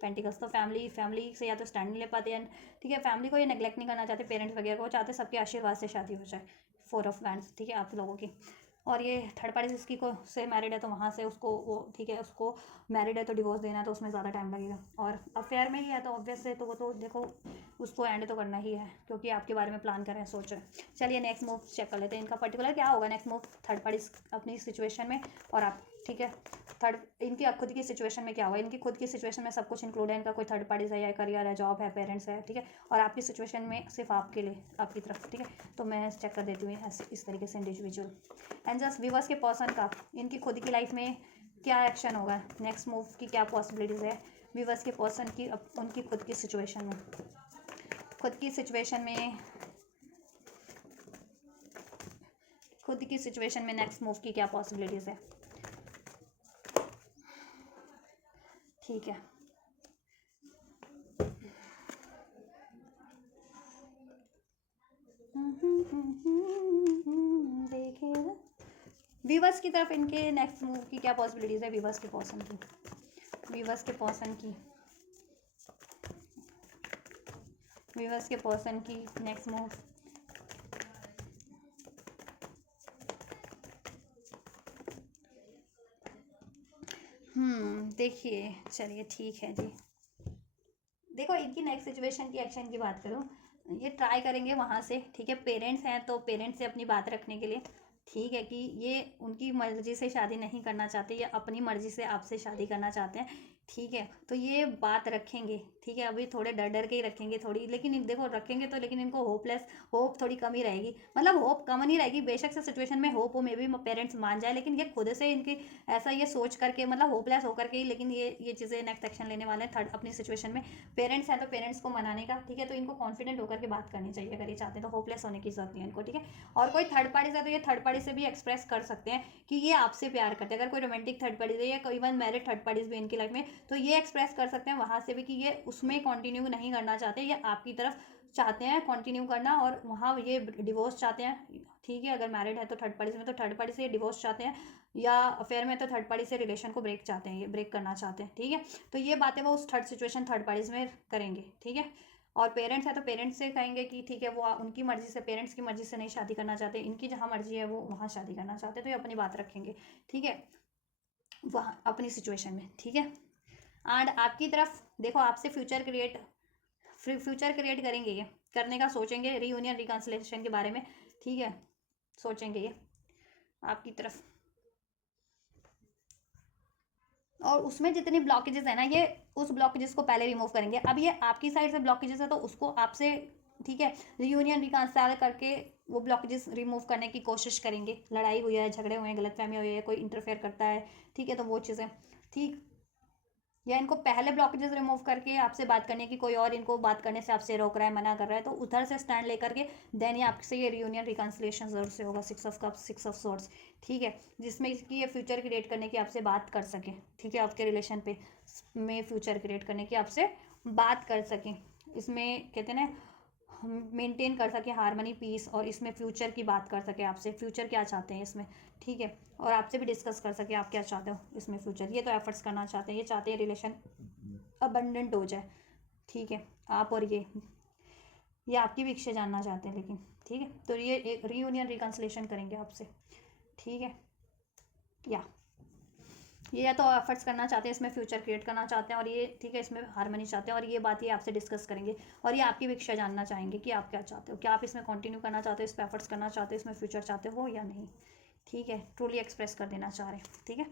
पेंटिकल्स, तो फैमिली से या तो स्टैंड नहीं ले पाते हैं, ठीक है। फैमिली को ये नेग्लेक्ट नहीं करना चाहते, पेरेंट्स वगैरह को चाहते सबके आशीर्वाद से शादी हो जाए, 4 ऑफ वैंड्स, ठीक है, आप लोगों की। और ये थर्ड पार्टी जिसकी को से मैरिड है, तो वहाँ से उसको वो, ठीक है, उसको मैरिड है तो डिवोर्स देना है, तो उसमें ज़्यादा टाइम लगेगा। और अफेयर में ही है तो ऑब्वियस है, तो वो तो देखो उसको एंड तो करना ही है, क्योंकि आपके बारे में प्लान कर रहे हैं, सोच रहे हैं। चलिए नेक्स्ट मूव चेक कर लेते हैं, इनका पर्टिकुलर क्या होगा नेक्स्ट मूव थर्ड पार्टी अपनी सिचुएशन में, और आप, ठीक है। थर्ड इनकी खुद की सिचुएशन में क्या होगा, इनकी खुद की सिचुएशन में सब कुछ इंक्लूड है, इनका कोई थर्ड पार्टीज है, या करियर है, जॉब है, पेरेंट्स है, ठीक है। और आपकी सिचुएशन में सिर्फ आपके लिए, आपकी तरफ, ठीक है। तो मैं चेक कर देती हूँ ऐसे इस तरीके से इंडिविजुअल एंड जस्ट व्यूअर्स के पर्सन का, इनकी खुद की लाइफ में क्या एक्शन होगा, नेक्स्ट मूव की क्या पॉसिबिलिटीज़ है व्यूअर्स के पर्सन की, उनकी खुद की सिचुएशन में, खुद की सिचुएशन में नेक्स्ट मूव की क्या पॉसिबिलिटीज़ है, ठीक है। देखिए व्यूवर्स की तरफ इनके नेक्स्ट मूव की क्या पॉसिबिलिटीज़ है, व्यूवर्स के पर्सन की, व्यूवर्स के पर्सन की, व्यूवर्स के पर्सन की नेक्स्ट मूव। देखिए चलिए ठीक है जी, देखो इनकी नेक्स्ट सिचुएशन की एक्शन की बात करूँ, ये ट्राई करेंगे वहाँ से, ठीक है। पेरेंट्स हैं तो पेरेंट्स से अपनी बात रखने के लिए, ठीक है, कि ये उनकी मर्ज़ी से शादी नहीं करना चाहते, या अपनी मर्ज़ी से आपसे शादी करना चाहते हैं, ठीक है। तो ये बात रखेंगे, ठीक है, अभी थोड़े डर डर के ही रखेंगे थोड़ी, लेकिन देखो रखेंगे तो, लेकिन इनको होप थोड़ी कम ही रहेगी, मतलब होप कम नहीं रहेगी, बेशक से सिचुएशन में होप हो मे भी पेरेंट्स मान जाए, लेकिन ये खुद से इनकी ऐसा ये सोच करके, मतलब होपलेस होकर के ही, लेकिन ये चीज़ें नेक्स्ट एक्शन लेने वाले हैं थर्ड अपनी सिचुएशन में। पेरेंट्स हैं तो पेरेंट्स को मनाने का, ठीक है, तो इनको कॉन्फिडेंट होकर के बात करनी चाहिए अगर ये चाहते हैं, तो होपलेस होने की जरूरत नहीं है इनको, ठीक है। और कोई थर्ड पार्टी है तो ये थर्ड पार्टी से भी एक्सप्रेस कर सकते हैं कि ये आपसे प्यार करते हैं, अगर कोई रोमांटिक थर्ड पार्टी है या कोई इवन मैरिड थर्ड पार्टीज भी इनकी लाइफ में, तो ये एक्सप्रेस कर सकते हैं वहाँ से भी कि ये उसमें कंटिन्यू नहीं करना चाहते, ये आपकी तरफ चाहते हैं कंटिन्यू करना, और वहाँ ये डिवोर्स चाहते हैं, ठीक है। अगर मैरिड है तो थर्ड पार्टी में, तो थर्ड पार्टी से ये डिवोर्स चाहते हैं, या अफेयर में तो थर्ड पार्टी से रिलेशन को ब्रेक चाहते हैं, ये ब्रेक करना चाहते हैं, ठीक है। तो ये बातें वो उस थर्ड सिचुएशन थर्ड पार्टीज में करेंगे, ठीक है। और पेरेंट्स है तो पेरेंट्स से कहेंगे कि ठीक है, वो उनकी मर्जी से, पेरेंट्स की मर्जी से नहीं शादी करना चाहते, इनकी जहाँ मर्जी है वो वहाँ शादी करना चाहते, तो ये अपनी बात रखेंगे, ठीक है, वहाँ अपनी सिचुएशन में, ठीक है। एंड आपकी तरफ देखो, आपसे फ्यूचर क्रिएट करेंगे, ये करने का सोचेंगे, रीयूनियन रिकन्सिलिएशन के बारे में, ठीक है, सोचेंगे ये आपकी तरफ। और उसमें जितनी ब्लॉकेजेस है ना, ये उस ब्लॉकेजेस को पहले रिमूव करेंगे। अब ये आपकी साइड से ब्लॉकेजेस है तो उसको आपसे, ठीक है, रीयूनियन रिकन्सिल करके वो ब्लॉकेजेस रिमूव करने की कोशिश करेंगे। लड़ाई हुई है, झगड़े हुए हैं, गलतफहमी हुई है, कोई इंटरफेयर करता है, ठीक है, तो वो चीज़ें, ठीक, या इनको पहले ब्लॉकेजेस रिमूव करके आपसे बात करने की, कोई और इनको बात करने से आपसे रोक रहा है, मना कर रहा है, तो उधर से स्टैंड लेकर के देन ये आपसे ये रियूनियन रिकन्सिलिएशन जरूर से होगा, 6 ऑफ कप्स 6 ऑफ सॉर्ड्स, ठीक है, जिसमें इसकी ये फ्यूचर क्रिएट करने की आपसे बात कर सके, ठीक है, आपके रिलेशन पे में फ्यूचर क्रिएट करने की आपसे बात कर सकें, इसमें कहते हैं ना मेंटेन कर सके हारमनी पीस, और इसमें फ्यूचर की बात कर सके आपसे, फ्यूचर क्या चाहते हैं इसमें, ठीक है, और आपसे भी डिस्कस कर सके आप क्या चाहते हो इसमें फ्यूचर, ये तो एफर्ट्स करना चाहते हैं, ये चाहते हैं रिलेशन अबंडेंट हो जाए, ठीक है, आप और ये आपकी भी इच्छा जानना चाहते हैं, लेकिन ठीक है, तो ये एक रीयूनियन रिकन्सिलेशन करेंगे आपसे, ठीक है, या तो एफर्ट्स करना चाहते हैं, इसमें फ्यूचर क्रिएट करना चाहते हैं, और ये ठीक है, इसमें हारमनी चाहते हैं, और ये बात ये आपसे डिस्कस करेंगे, और ये आपकी भी इच्छा जानना चाहेंगे कि आप क्या चाहते हो, क्या आप इसमें कंटिन्यू करना चाहते हो, इस पर एफर्ट्स करना चाहते हो, इसमें फ्यूचर चाहते हो या नहीं, ठीक है, ट्रूली एक्सप्रेस कर देना चाह रहे हैं, ठीक है,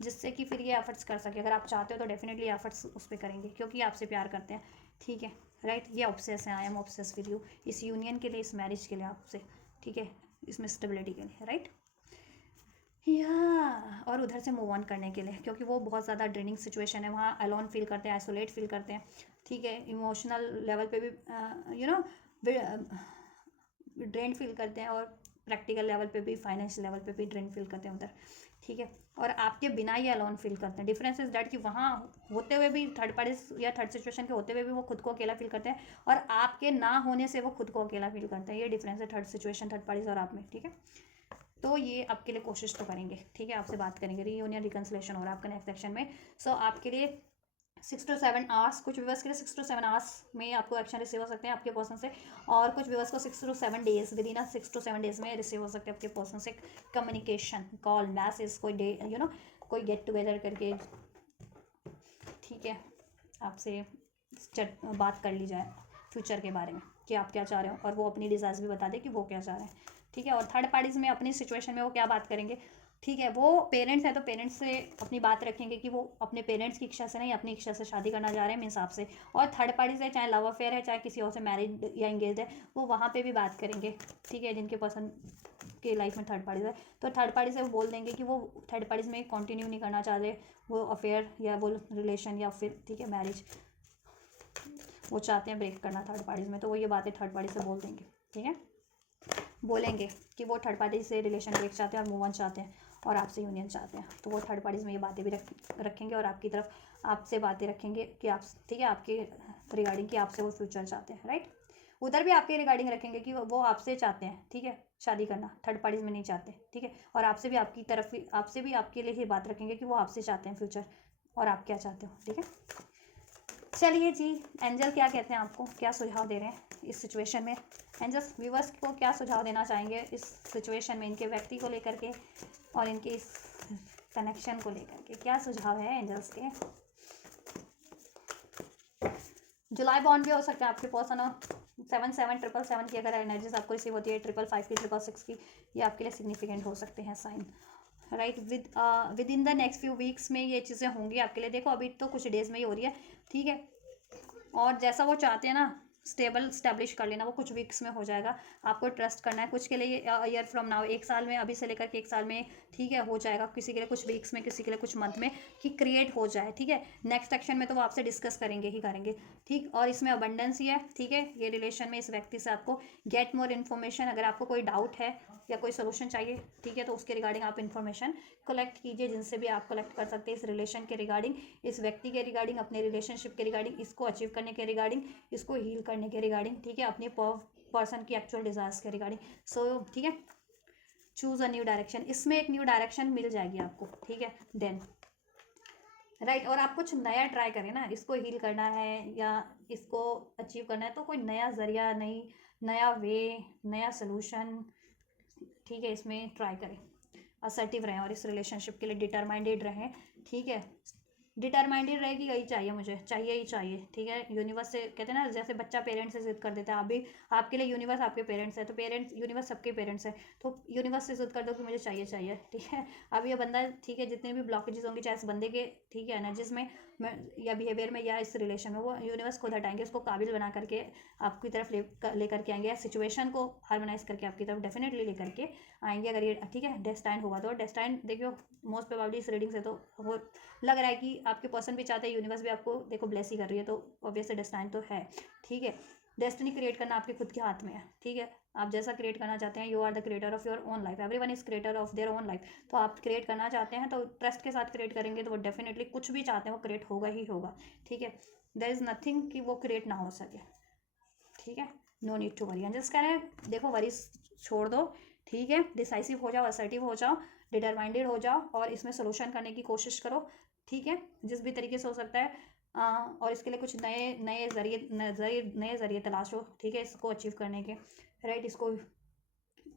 जिससे कि फिर ये एफर्ट्स कर सके, अगर आप चाहते हो तो डेफिनेटली एफर्ट्स उस पर करेंगे, क्योंकि आपसे प्यार करते हैं, ठीक है, राइट, ये ऑब्सेस है, I M obsess with you, इस यूनियन के लिए, इस मैरिज के लिए आपसे, ठीक है, इसमें स्टेबिलिटी के लिए, राइट, या और उधर से मूव ऑन करने के लिए, क्योंकि वो बहुत ज़्यादा ड्रेनिंग सिचुएशन है, वहाँ अलोन फील करते हैं, आइसोलेट फील करते हैं, ठीक है, इमोशनल लेवल पे भी ड्रेन फील करते हैं, और प्रैक्टिकल लेवल पे भी, फाइनेंशियल लेवल पे भी ड्रेन फील करते हैं उधर, ठीक है, और आपके बिना ही अलोन फील करते हैं। डिफरेंस इज डैट कि वहाँ होते हुए भी थर्ड पार्टी या थर्ड सिचुएशन के होते हुए भी वो खुद को अकेला फील करते हैं, और आपके ना होने से वो खुद को अकेला फील करते हैं, ये डिफरेंस है थर्ड सिचुएशन थर्ड पार्टीज और आप में, ठीक है। तो ये आपके लिए कोशिश तो करेंगे, ठीक है, आपसे बात करेंगे, रीयूनियन रिकन्सिलेशन हो रहा है आपका नेक्स्ट सेक्शन में। सो आपके लिए 6 to 7 आवर्स, कुछ व्यूअर्स के लिए 6 to 7 आवर्स में आपको एक्शन रिसीव हो सकते हैं आपके पर्सन से, और कुछ व्यूअर्स को 6 to 7 days, with in 6 to 7 days में रिसीव हो सकते हैं आपके पर्सन से कम्युनिकेशन, कॉल, मैसेज, कोई डे कोई गेट टुगेदर करके, ठीक है, आपसे बात कर ली जाए फ्यूचर के बारे में कि आप क्या चाह रहे हो, और वो अपनी डिज़ायर्स भी बता दे कि वो क्या चाह रहे हैं, ठीक है। और थर्ड पार्टीज में अपनी सिचुएशन में वो क्या बात करेंगे, ठीक है, वो पेरेंट्स है तो पेरेंट्स से अपनी बात रखेंगे कि वो अपने पेरेंट्स की इच्छा से नहीं, अपनी इच्छा से शादी करना चाह रहे हैं मीन्स आपसे। और थर्ड पार्टीज है, चाहे लव अफेयर है, चाहे किसी और से मैरिड या इंगेज है, वो वहाँ पे भी बात करेंगे, ठीक है, जिनके पर्सन के लाइफ में थर्ड पार्टीज है, तो थर्ड पार्टी से वो बोल देंगे कि वो थर्ड पार्टीज में कंटिन्यू नहीं करना चाह रहे, वो अफेयर या वो रिलेशन या फिर, ठीक है, मैरिज वो चाहते हैं ब्रेक करना थर्ड पार्टीज में, तो वो ये बातें थर्ड पार्टी से बोल देंगे, ठीक है, बोलेंगे कि वो थर्ड पार्टी से रिलेशन ब्रेक चाहते हैं और मूव ऑन चाहते हैं, और आपसे यूनियन चाहते हैं, तो वो थर्ड पार्टीज में ये बातें भी रखेंगे, और आपकी तरफ आपसे बातें रखेंगे कि आप, ठीक है, आपके रिगार्डिंग कि आपसे वो फ्यूचर चाहते हैं, राइट। उधर भी आपके रिगार्डिंग रखेंगे कि वो आपसे चाहते हैं, ठीक है, शादी करना, थर्ड पार्टीज में नहीं चाहते, ठीक है, और आपसे भी आपकी तरफ, आपसे भी आपके लिए ही बात रखेंगे कि वो आपसे चाहते हैं फ्यूचर, और आप क्या चाहते हो, ठीक है। चलिए जी, एंजल क्या कहते हैं, आपको क्या सुझाव दे रहे हैं इस सिचुएशन में, एंजल्स व्यूवर्स को क्या सुझाव देना चाहेंगे इस सिचुएशन में, इनके व्यक्ति को लेकर के और इनके इस कनेक्शन को लेकर के, क्या सुझाव है एंजल्स के। जुलाई बॉन्ड भी हो सकता है आपके पर्सन, 7777 की अगर एनर्जीज आपको रिसीव होती है, 555 की, 666 की, ये आपके लिए सिग्निफिकेंट हो सकते हैं sign, right. Within the next few weeks में ये चीज़ें होंगी आपके लिए। देखो अभी तो कुछ डेज में ही हो रही है, ठीक है, और जैसा वो चाहते हैं ना स्टैब्लिश कर लेना, वो कुछ वीक्स में हो जाएगा। आपको ट्रस्ट करना है। कुछ के लिए ईयर फ्रॉम नाउ, 1 साल में, अभी से लेकर के 1 साल में, ठीक है, हो जाएगा। किसी के लिए कुछ वीक्स में, किसी के लिए कुछ मंथ में, कि क्रिएट हो जाए, ठीक है। नेक्स्ट एक्शन में तो वो आपसे डिस्कस करेंगे ही करेंगे, ठीक। और इसमें अबंडेंस ही है, ठीक है। ये रिलेशन में इस व्यक्ति से आपको गेट मोर इन्फॉर्मेशन, अगर आपको कोई डाउट है या कोई सोल्यूशन चाहिए, ठीक है, तो उसके रिगार्डिंग आप इन्फॉर्मेशन कलेक्ट कीजिए, जिनसे भी आप कलेक्ट कर सकते हैं इस रिलेशन के रिगार्डिंग, इस व्यक्ति के रिगार्डिंग, अपने रिलेशनशिप के रिगार्डिंग, इसको अचीव करने के रिगार्डिंग, इसको हील करने के रिगार्डिंग, ठीक है, अपनी पर्सन की एक्चुअल डिजायर्स के रिगार्डिंग। सो ठीक है, चूज अ न्यू डायरेक्शन, इसमें एक न्यू डायरेक्शन मिल जाएगी आपको, ठीक है। देन राइट, और आप कुछ नया ट्राई करें ना, इसको हील करना है या इसको अचीव करना है, तो कोई नया जरिया, नया वे, नया सोल्यूशन, ठीक है, इसमें ट्राई करें। असर्टिव रहें और इस रिलेशनशिप के लिए डिटरमाइंडेड रहें, ठीक है। डिटरमाइंडेड रहेगी, यही चाहिए मुझे, चाहिए ही चाहिए, ठीक है। यूनिवर्स से कहते हैं ना, जैसे बच्चा पेरेंट्स से जिद कर देता है, आप भी, आपके लिए यूनिवर्स आपके पेरेंट्स है, तो पेरेंट्स, यूनिवर्स सबके पेरेंट्स है, तो यूनिवर्स से जिद कर दो कि मुझे चाहिए चाहिए, ठीक है। अब ये बंदा, ठीक है, जितने भी ब्लॉकेजेस होंगे चाहे इस बंदे के, ठीक है, एनर्जीज में या बिहेवियर में या इस रिलेशन में, वो यूनिवर्स खुद हटाएंगे, उसको काबिल बना करके आपकी तरफ लेकर के आएंगे, या सिचुएशन को हार्मोनाइज करके आपकी तरफ डेफिनेटली लेकर के आएंगे, अगर ये, ठीक है, डेस्टाइन होगा तो। डेस्टाइन देखियो, मोस्ट प्रोबेबली इस रीडिंग से तो वो लग रहा है कि आपके पर्सन भी चाहते हैं, यूनिवर्स भी आपको देखो ब्लेस ही कर रही है, तो ऑब्वियसली डेस्टाइन तो है, ठीक है। डेस्टिनी क्रिएट करना आपके खुद के हाथ में है, ठीक है। आप जैसा क्रिएट करना चाहते हैं, you are the creator of your own life, everyone is creator of their own life. तो आप क्रिएट करना चाहते हैं तो ट्रस्ट के साथ क्रिएट करेंगे, तो वो डेफिनेटली कुछ भी चाहते हैं वो क्रिएट होगा ही होगा, ठीक है। देयर इज नथिंग कि वो क्रिएट ना हो सके, ठीक है। No need to worry, just करें, देखो वरी छोड़ दो, ठीक है। डिसाइसिव हो जाओ, असर्टिव हो जाओ, डिटरमाइंडेड हो जाओ, और इसमें सोल्यूशन करने की कोशिश करो, ठीक है, जिस भी तरीके से हो सकता है। और इसके लिए कुछ नए नए जरिए तलाशो, ठीक है, इसको अचीव करने के, राइट, इसको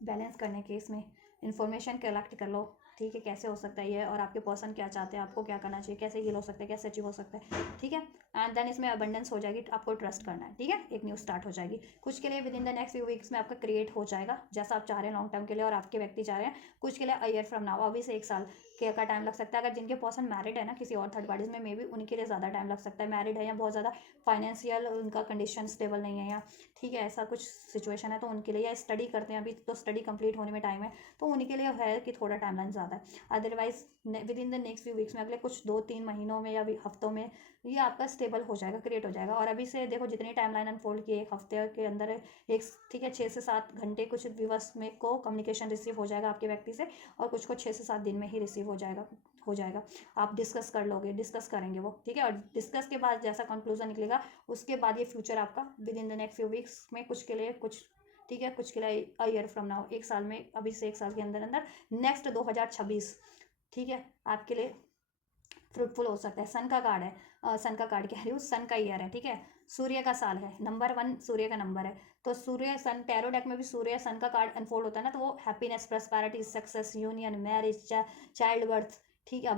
बैलेंस करने के, इसमें इंफॉर्मेशन कलेक्ट कर लो, ठीक है, कैसे हो सकता है ये, और आपके पर्सन क्या चाहते हैं, आपको क्या करना चाहिए, कैसे हील हो सकता है, कैसे अचीव हो सकता है, ठीक है। एंड देन इसमें अबंडेंस हो जाएगी, आपको ट्रस्ट करना है, ठीक है, एक न्यू स्टार्ट हो जाएगी। कुछ के लिए with in the next few weeks में आपका क्रिएट हो जाएगा, जैसा आप चाह रहे हैं लॉन्ग टर्म के लिए, और आपके व्यक्ति चाह रहे हैं कुछ के लिए अ ईयर फ्रॉम नाउ, अभी से 1 साल के का टाइम लग सकता है। अगर जिनके पर्सन मैरिड है ना किसी और थर्ड पार्टीज में, मे बी उनके लिए ज़्यादा टाइम लग सकता है, मैरिड है या बहुत ज़्यादा फाइनेंशियल उनका कंडीशन स्टेबल नहीं है, या ठीक है ऐसा कुछ सिचुएशन है, तो उनके लिए, या स्टडी करते हैं अभी, तो स्टडी कंप्लीट होने में टाइम है, तो उनके लिए है कि थोड़ा टाइमलाइन ज़्यादा है। Otherwise with in the next few weeks में, अगले कुछ 2-3 महीनों में या हफ्तों में, ये आपका स्टेबल हो जाएगा, क्रिएट हो जाएगा। और अभी से देखो जितनी टाइमलाइन अनफोल्ड की, 1 हफ्ते के अंदर एक, ठीक है, 6 से 7 घंटे कुछ व्यूअर्स में को कम्युनिकेशन रिसीव हो जाएगा आपके व्यक्ति से, और कुछ को 6 से 7 दिन में ही रिसीव हो जाएगा। आप डिस्कस कर लोगे, डिस्कस करेंगे वो, ठीक है, और डिस्कस के बाद जैसा कंक्लूजन निकलेगा, उसके बाद ये फ्यूचर आपका with in the next few weeks में, कुछ के लिए कुछ, ठीक है, कुछ के लिए अ ईयर फ्रॉम नाउ, 1 साल में, अभी से 1 साल के अंदर अंदर, नेक्स्ट 2026, ठीक है, आपके लिए फ्रूटफुल हो सकता है। सन का कार्ड है, सन का कार्ड कह रही हूँ, सन का ईयर है, ठीक है, सूर्य का साल है, नंबर 1 सूर्य का नंबर है, तो सूर्य सन, टैरो डेक में भी सूर्य सन का कार्ड अनफोल्ड होता है ना, तो वो happiness, prosperity, success, union, marriage, child birth, ठीक है,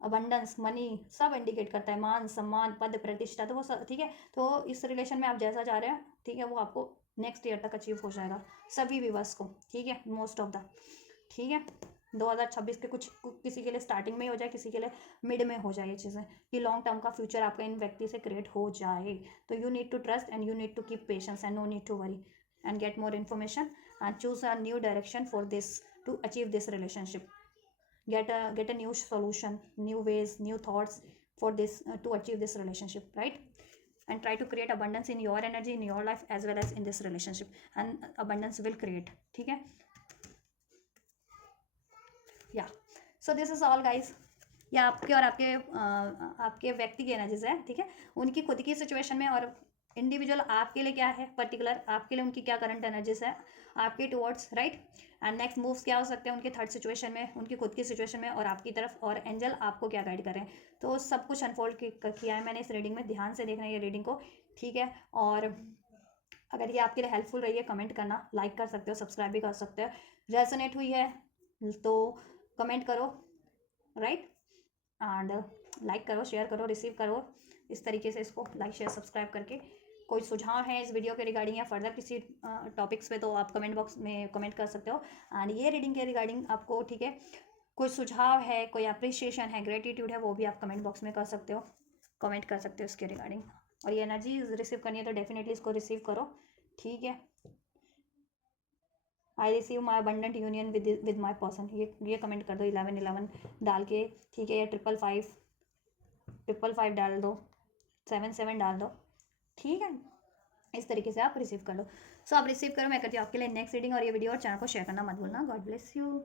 अबंडेंस, मनी, सब इंडिकेट करता है, मान सम्मान, पद प्रतिष्ठा, तो वो सब, ठीक है। तो इस रिलेशन में आप जैसा चाह रहे हैं, ठीक है, वो आपको नेक्स्ट ईयर तक अचीव हो जाएगा, सभी व्यूअर्स को, ठीक है, मोस्ट ऑफ द, ठीक है। 2026 के कुछ किसी के लिए स्टार्टिंग में हो जाए, किसी के लिए मिड में हो जाए ये चीज़ें, कि लॉन्ग टर्म का फ्यूचर आपका इन व्यक्ति से क्रिएट हो जाए। तो you need to trust and you need to keep patience and no need to worry and get more information and choose a new direction for this to achieve this relationship, get a new solution, new ways, new thoughts for this to achieve this relationship, right? And try to create abundance in your energy, in your life, as well as in this relationship, and abundance will create, ठीक है, या so this is all guys. या आपके और आपके व्यक्ति की एनर्जीज है, ठीक है, उनकी खुद की सिचुएशन में, और इंडिविजुअल आपके लिए क्या है, पर्टिकुलर आपके लिए उनकी क्या करंट एनर्जीज है आपके towards, right. And next moves क्या हो सकते हैं उनके थर्ड सिचुएशन में, उनकी खुद की सिचुएशन में, और आपकी तरफ, और एंजल आपको क्या गाइड करें, तो सब कुछ अनफोल्ड किया है मैंने इस रीडिंग में। ध्यान से देखना ये रीडिंग को, ठीक है। और अगर ये आपके लिए हेल्पफुल रही है, कमेंट करना, लाइक कर सकते हो, सब्सक्राइब भी कर सकते हो। रेजोनेट हुई है तो कमेंट करो, राइट, एंड लाइक करो, शेयर करो, रिसीव करो, इस तरीके से इसको लाइक शेयर सब्सक्राइब करके। कोई सुझाव है इस वीडियो के रिगार्डिंग या फर्दर किसी टॉपिक्स पे, तो आप कमेंट बॉक्स में कमेंट कर सकते हो। एंड ये रीडिंग के रिगार्डिंग आपको, ठीक है, कोई सुझाव है, कोई अप्रिशिएशन है, ग्रेटिट्यूड है, वो भी आप कमेंट बॉक्स में कर सकते हो, कमेंट कर सकते हो इसके रिगार्डिंग, और ये एनर्जी रिसीव करनी है तो डेफिनेटली इसको रिसीव करो, ठीक है। I receive my abundant union with my person, ये कमेंट कर दो 1111 डाल के, ठीक है। या 555 डाल दो, 77 डाल दो, ठीक है। इस तरीके से आप रिसीव कर लो। सो आप रिसीव करो, मैं करती हूँ आपके लिए नेक्स्ट रीडिंग। और ये वीडियो और चैनल को शेयर करना मत भूलना। God bless you.